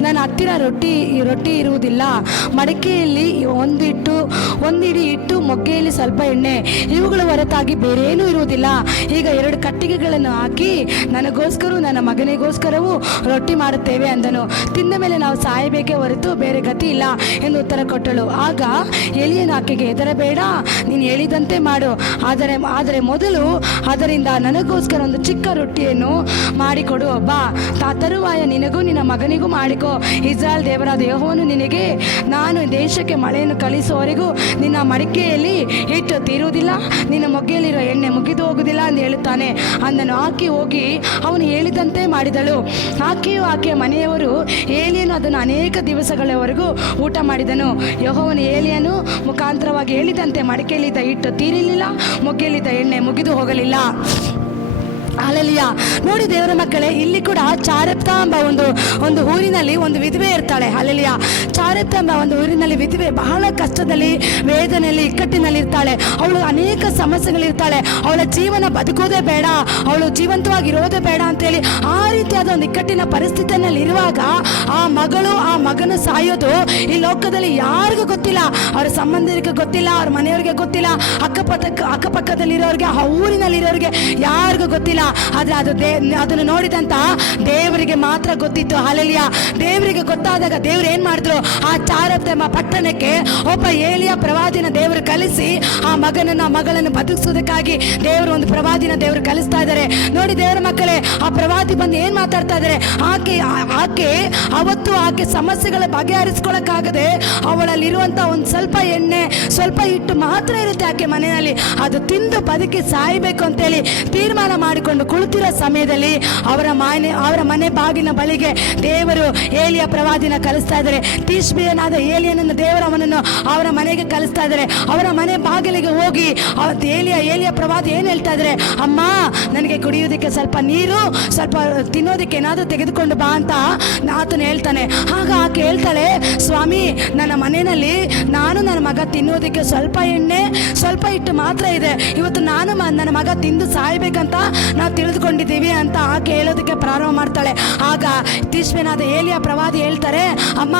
ನನ್ನ ಹತ್ತಿರ ರೊಟ್ಟಿ ಇರುವುದಿಲ್ಲ, ಮಡಕೆಯಲ್ಲಿ ಒಂದು ಹಿಡಿ ಹಿಟ್ಟು, ಮೊಗ್ಗೆಯಲ್ಲಿ ಸ್ವಲ್ಪ ಎಣ್ಣೆ, ಇವುಗಳ ಹೊರತಾಗಿ ಬೇರೇನೂ ಇರುವುದಿಲ್ಲ. ಈಗ 2 ಕಟ್ಟಿಗೆಗಳನ್ನು ಹಾಕಿ ನನಗೋಸ್ಕರ ನನ್ನ ಮಗನಿಗೋಸ್ಕರವೂ ರೊಟ್ಟಿ ಮಾಡುತ್ತೇವೆ ಅಂದನು. ತಿಂದ ಮೇಲೆ ನಾವು ಸಾಯಬೇಕೇ ಹೊರತು ಬೇರೆ ಗತಿ ಇಲ್ಲ ಎಂದು ಉತ್ತರ ಕೊಟ್ಟಳು. ಆಗ ಎಲಿಯನು ಆಕೆಗೆ, ಹೆದರಬೇಡ, ನೀನು ಹೇಳಿದಂತೆ ಮಾಡು, ಆದರೆ ಮೊದಲು ಅದರಿಂದ ನನಗೋಸ್ಕರ ಒಂದು ಚಿಕ್ಕ ರೊಟ್ಟಿಯನ್ನು ಮಾಡಿಕೊಡು, ಬಾ, ತರುವಾಯ ನಿನಗೂ ನಿನ್ನ ಮಗನಿಗೂ ಮಾಡಿಕೊ. ಇಸ್ರಾಯೇಲ್ ದೇವರಾದ ಯೆಹೋವನು ನಿನಗೆ, ನಾನು ದೇಶಕ್ಕೆ ಮಳೆಯನ್ನು ಕಳಿಸುವವರೆಗೂ ನಿನ್ನ ಮಡಿಕೆಯಲ್ಲಿ ಹಿಟ್ಟು ತೀರುವುದಿಲ್ಲ, ನಿನ್ನ ಮೊಗ್ಗೆಯಲ್ಲಿರೋ ಎಣ್ಣೆ ಮುಗಿದು ಹೋಗುವುದಿಲ್ಲ ಎಂದು ಹೇಳುತ್ತಾನೆ ಅಂದನು. ಆಕೆ ಹೋಗಿ ಅವನು ಹೇಳಿದಂತೆ ಮಾಡಿದಳು. ಆಕೆಯು ಆಕೆಯ ಮನೆಯವರು ಏಲಿಯನು ಅದನ್ನು ಅನೇಕ ದಿವಸಗಳವರೆಗೂ ಊಟ ಮಾಡಿದನು. ಯೆಹೋವನು ಏಲಿಯನು ಮುಖಾಂತರವಾಗಿ ಹೇಳಿದಂತೆ ಮಡಿಕೆಯಲ್ಲಿದ್ದ ಹಿಟ್ಟು ತೀರಲಿಲ್ಲ, ಮೊಗ್ಗೆಯಲ್ಲಿದ್ದ ಎಣ್ಣೆ ಮುಗಿದು ಹೋಗಲಿಲ್ಲ. ಹಲ್ಲೆಲೂಯಾ. ನೋಡಿ ದೇವರ ಮಕ್ಕಳೇ, ಇಲ್ಲಿ ಕೂಡ ಚಾರೆಪ್ತಾ ಎಂಬ ಒಂದು ಊರಿನಲ್ಲಿ ಒಂದು ವಿಧವೆ ಇರ್ತಾಳೆ. ಹಲ್ಲೆಲೂಯಾ. ಚಾರೆಪ್ತಾ ಎಂಬ ಒಂದು ಊರಿನಲ್ಲಿ ವಿಧವೆ ಬಹಳ ಕಷ್ಟದಲ್ಲಿ, ವೇದನೆಯಲ್ಲಿ, ಇಕ್ಕಟ್ಟಿನಲ್ಲಿ ಇರ್ತಾಳೆ. ಅವಳು ಅನೇಕ ಸಮಸ್ಯೆಗಳಿರ್ತಾಳೆ. ಅವಳ ಜೀವನ ಬದುಕೋದೇ ಬೇಡ, ಅವಳು ಜೀವಂತವಾಗಿರೋದೇ ಬೇಡ ಅಂತೇಳಿ ಆ ರೀತಿಯಾದ ಒಂದು ಇಕ್ಕಟ್ಟಿನ ಪರಿಸ್ಥಿತಿಯಲ್ಲಿ ಇರುವಾಗ ಆ ಮಗನು ಸಾಯೋದು ಈ ಲೋಕದಲ್ಲಿ ಯಾರಿಗೂ ಗೊತ್ತಿಲ್ಲ. ಅವ್ರ ಸಂಬಂಧಿಕರಿಗೆ ಗೊತ್ತಿಲ್ಲ, ಅವ್ರ ಮನೆಯವ್ರಿಗೆ ಗೊತ್ತಿಲ್ಲ, ಅಕ್ಕಪಕ್ಕದಲ್ಲಿರೋರಿಗೆ, ಆ ಊರಿನಲ್ಲಿರೋರಿಗೆ ಯಾರಿಗೂ ಗೊತ್ತಿಲ್ಲ. ಆದ್ರೆ ಅದನ್ನು ನೋಡಿದಂತ ದೇವರಿಗೆ ಮಾತ್ರ ಗೊತ್ತಿತ್ತು. ಹಲ್ಲೆಲೂಯಾ. ದೇವರಿಗೆ ಗೊತ್ತಾದಾಗ ದೇವ್ರು ಏನ್ ಮಾಡಿದ್ರು, ಆ ಚಾರೆಪ್ತಾ ಎಂಬ ಪಟ್ಟಣಕ್ಕೆ ಒಬ್ಬ ಏಲಿಯ ಪ್ರವಾದಿನ ದೇವರು ಕಲಿಸಿ ಆ ಮಗಳನ್ನು ಬದುಕಿಸೋದಕ್ಕಾಗಿ ದೇವರು ಒಂದು ಪ್ರವಾದಿನ ದೇವರು ಕಲಿಸ್ತಾ ಇದ್ದಾರೆ. ನೋಡಿ ದೇವರ ಮಕ್ಕಳೇ, ಆ ಪ್ರವಾದಿ ಬಂದು ಏನ್ ಮಾತಾಡ್ತಾ ಇದ್ದಾರೆ, ಆಕೆ ಸಮಸ್ಯೆಗಳ ಬಗೆಹರಿಸ್ಕೊಳಕ್ಕಾಗದೆ ಅವಳಲ್ಲಿರುವಂತ ಒಂದು ಸ್ವಲ್ಪ ಎಣ್ಣೆ, ಸ್ವಲ್ಪ ಹಿಟ್ಟು ಮಾತ್ರ ಇರುತ್ತೆ ಆಕೆ ಮನೆಯಲ್ಲಿ, ಅದು ತಿಂದು ಬದುಕಿ ಸಾಯ್ಬೇಕು ಅಂತೇಳಿ ತೀರ್ಮಾನ ಮಾಡಿಕೊಂಡು ಕುಳಿತಿರೋ ಸಮಯದಲ್ಲಿ ಅವರ ಮನೆ ಬಾಗಿನ ಬಳಿಗೆ ದೇವರು ಏಲಿಯ ಪ್ರವಾದಿನ ಕಲಿಸ್ತಾ ಇದ್ದಾರೆ. ತೀಷ್ಬೀಯನಾದ ಏಲಿಯನನ್ನು ದೇವರು ಅವನನ್ನು ಅವರ ಮನೆಗೆ ಕಲಿಸ್ತಾ ಇದ್ದಾರೆ. ಅವರ ಮನೆ ಬಾಗಿಲಿಗೆ ಹೋಗಿ ಏಲಿಯ ಪ್ರವಾದಿ ಏನ್ ಹೇಳ್ತಾ ಇದ್ದಾರೆ, ಅಮ್ಮ ನನಗೆ ಕುಡಿಯೋದಕ್ಕೆ ಸ್ವಲ್ಪ ನೀರು, ಸ್ವಲ್ಪ ತಿನ್ನೋದಕ್ಕೆ ಏನಾದರೂ ತೆಗೆದುಕೊಂಡು ಬಾ ಅಂತ ಆತನು ಹೇಳ್ತಾನೆ. ಆಗ ಆಕೆ ಹೇಳ್ತಾಳೆ, ಸ್ವಾಮಿ, ನನ್ನ ಮನೆಯಲ್ಲಿ ನಾನು ನನ್ನ ಮಗ ತಿನ್ನೋದಕ್ಕೆ ಸ್ವಲ್ಪ ಎಣ್ಣೆ, ಸ್ವಲ್ಪ ಹಿಟ್ಟು ಮಾತ್ರ ಇದೆ. ಇವತ್ತು ನಾನು ನನ್ನ ಮಗ ತಿಂದು ಸಾಯ್ಬೇಕಂತ ನಾವು ತಿಳಿದುಕೊಂಡಿದ್ದೀವಿ ಅಂತ ಆಕೆ ಹೇಳೋದಕ್ಕೆ ಪ್ರಾರಂಭ ಮಾಡ್ತಾಳೆ. ಆಗ ತಿಷ್ಬೆನಾದ ಏಲಿಯ ಪ್ರವಾದಿ ಹೇಳ್ತಾರೆ, ಅಮ್ಮ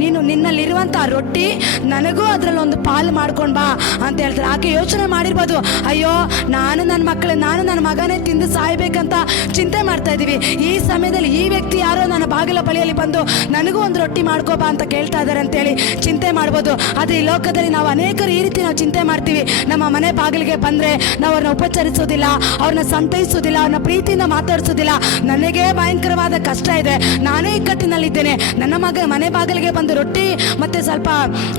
ನೀನು ನಿನ್ನಲ್ಲಿರುವಂಥ ರೊಟ್ಟಿ ನನಗೂ ಅದರಲ್ಲಿ ಒಂದು ಪಾಲು ಮಾಡ್ಕೊಂಡು ಬಾ ಅಂತ ಹೇಳ್ತಾರೆ. ಆಕೆ ಯೋಚನೆ ಮಾಡಿರ್ಬೋದು, ಅಯ್ಯೋ ನಾನು ನನ್ನ ಮಗನೇ ತಿಂದು ಸಾಯ್ಬೇಕಂತ ಚಿಂತೆ ಮಾಡ್ತಾ ಇದ್ದೀವಿ, ಈ ಸಮಯದಲ್ಲಿ ಈ ವ್ಯಕ್ತಿ ಯಾರೋ ನನ್ನ ಬಾಗಿಲ ಬಳಿಯಲ್ಲಿ ಬಂದು ನನಗೂ ಒಂದು ರೊಟ್ಟಿ ಮಾಡ್ಕೋಬಾ ಅಂತ ಕೇಳ್ತಾ ಇದ್ದಾರೆ ಅಂತೇಳಿ ಚಿಂತೆ ಮಾಡ್ಬೋದು. ಆದರೆ ಈ ಲೋಕದಲ್ಲಿ ನಾವು ಅನೇಕರು ಈ ರೀತಿ ನಾವು ಚಿಂತೆ ಮಾಡ್ತೀವಿ. ನಮ್ಮ ಮನೆ ಬಾಗಿಲಿಗೆ ಬಂದರೆ ನಾವು ಅವ್ರನ್ನ ಉಪಚರಿಸೋದಿಲ್ಲ, ಅವ್ರನ್ನ ಸಂತೈಸೋದಿಲ್ಲ, ಅವ್ರನ್ನ ಪ್ರೀತಿಯಿಂದ ಮಾತಾಡಿಸೋದಿಲ್ಲ. ನನಗೆ ಭಯಂಕರವಾದ ಕಷ್ಟ ಇದೆ, ನಾನೇ ಇಕ್ಕಟ್ಟಿನಲ್ಲಿದ್ದೇನೆ, ನನ್ನ ಮನೆ ಬಾಗಿಲಿಗೆ ಬಂದು ರೊಟ್ಟಿ ಮತ್ತು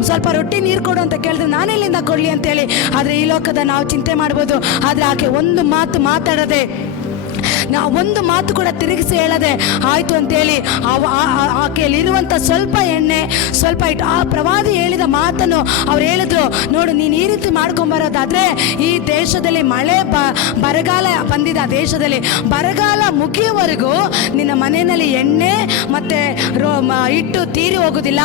ಸ್ವಲ್ಪ ರೊಟ್ಟಿ ನೀರು ಕೊಡು ಅಂತ ಕೇಳಿದ್ರೆ ನಾನೆಲ್ಲಿಂದ ಕೊಡಲಿ ಅಂತೇಳಿ. ಆದರೆ ಈ ಲೋಕದ ನಾವು ಚಿಂತೆ ಮಾಡ್ಬೋದು. ಆದರೆ ಆಕೆ ಒಂದು ಮಾತು ಮಾತಾಡದೆ, ಒಂದು ಮಾತು ಕೂಡ ತಿರುಗಿಸಿ ಹೇಳದೆ ಆಯಿತು ಅಂತೇಳಿ ಆಕೆಯಲ್ಲಿರುವಂಥ ಸ್ವಲ್ಪ ಎಣ್ಣೆ ಸ್ವಲ್ಪ ಇಟ್ಟು ಆ ಪ್ರವಾದಿ ಹೇಳಿದ ಮಾತನ್ನು ಅವ್ರು ಹೇಳಿದ್ರು, ನೋಡು ನೀನು ಈ ರೀತಿ ಮಾಡ್ಕೊಂಬರೋದಾದರೆ ಈ ದೇಶದಲ್ಲಿ ಮಳೆ ಬರಗಾಲ ಬಂದಿದೆ, ಆ ದೇಶದಲ್ಲಿ ಬರಗಾಲ ಮುಗಿಯುವವರೆಗೂ ನಿನ್ನ ಮನೆಯಲ್ಲಿ ಎಣ್ಣೆ ಮತ್ತು ಇಟ್ಟು ತೀರಿ ಹೋಗೋದಿಲ್ಲ.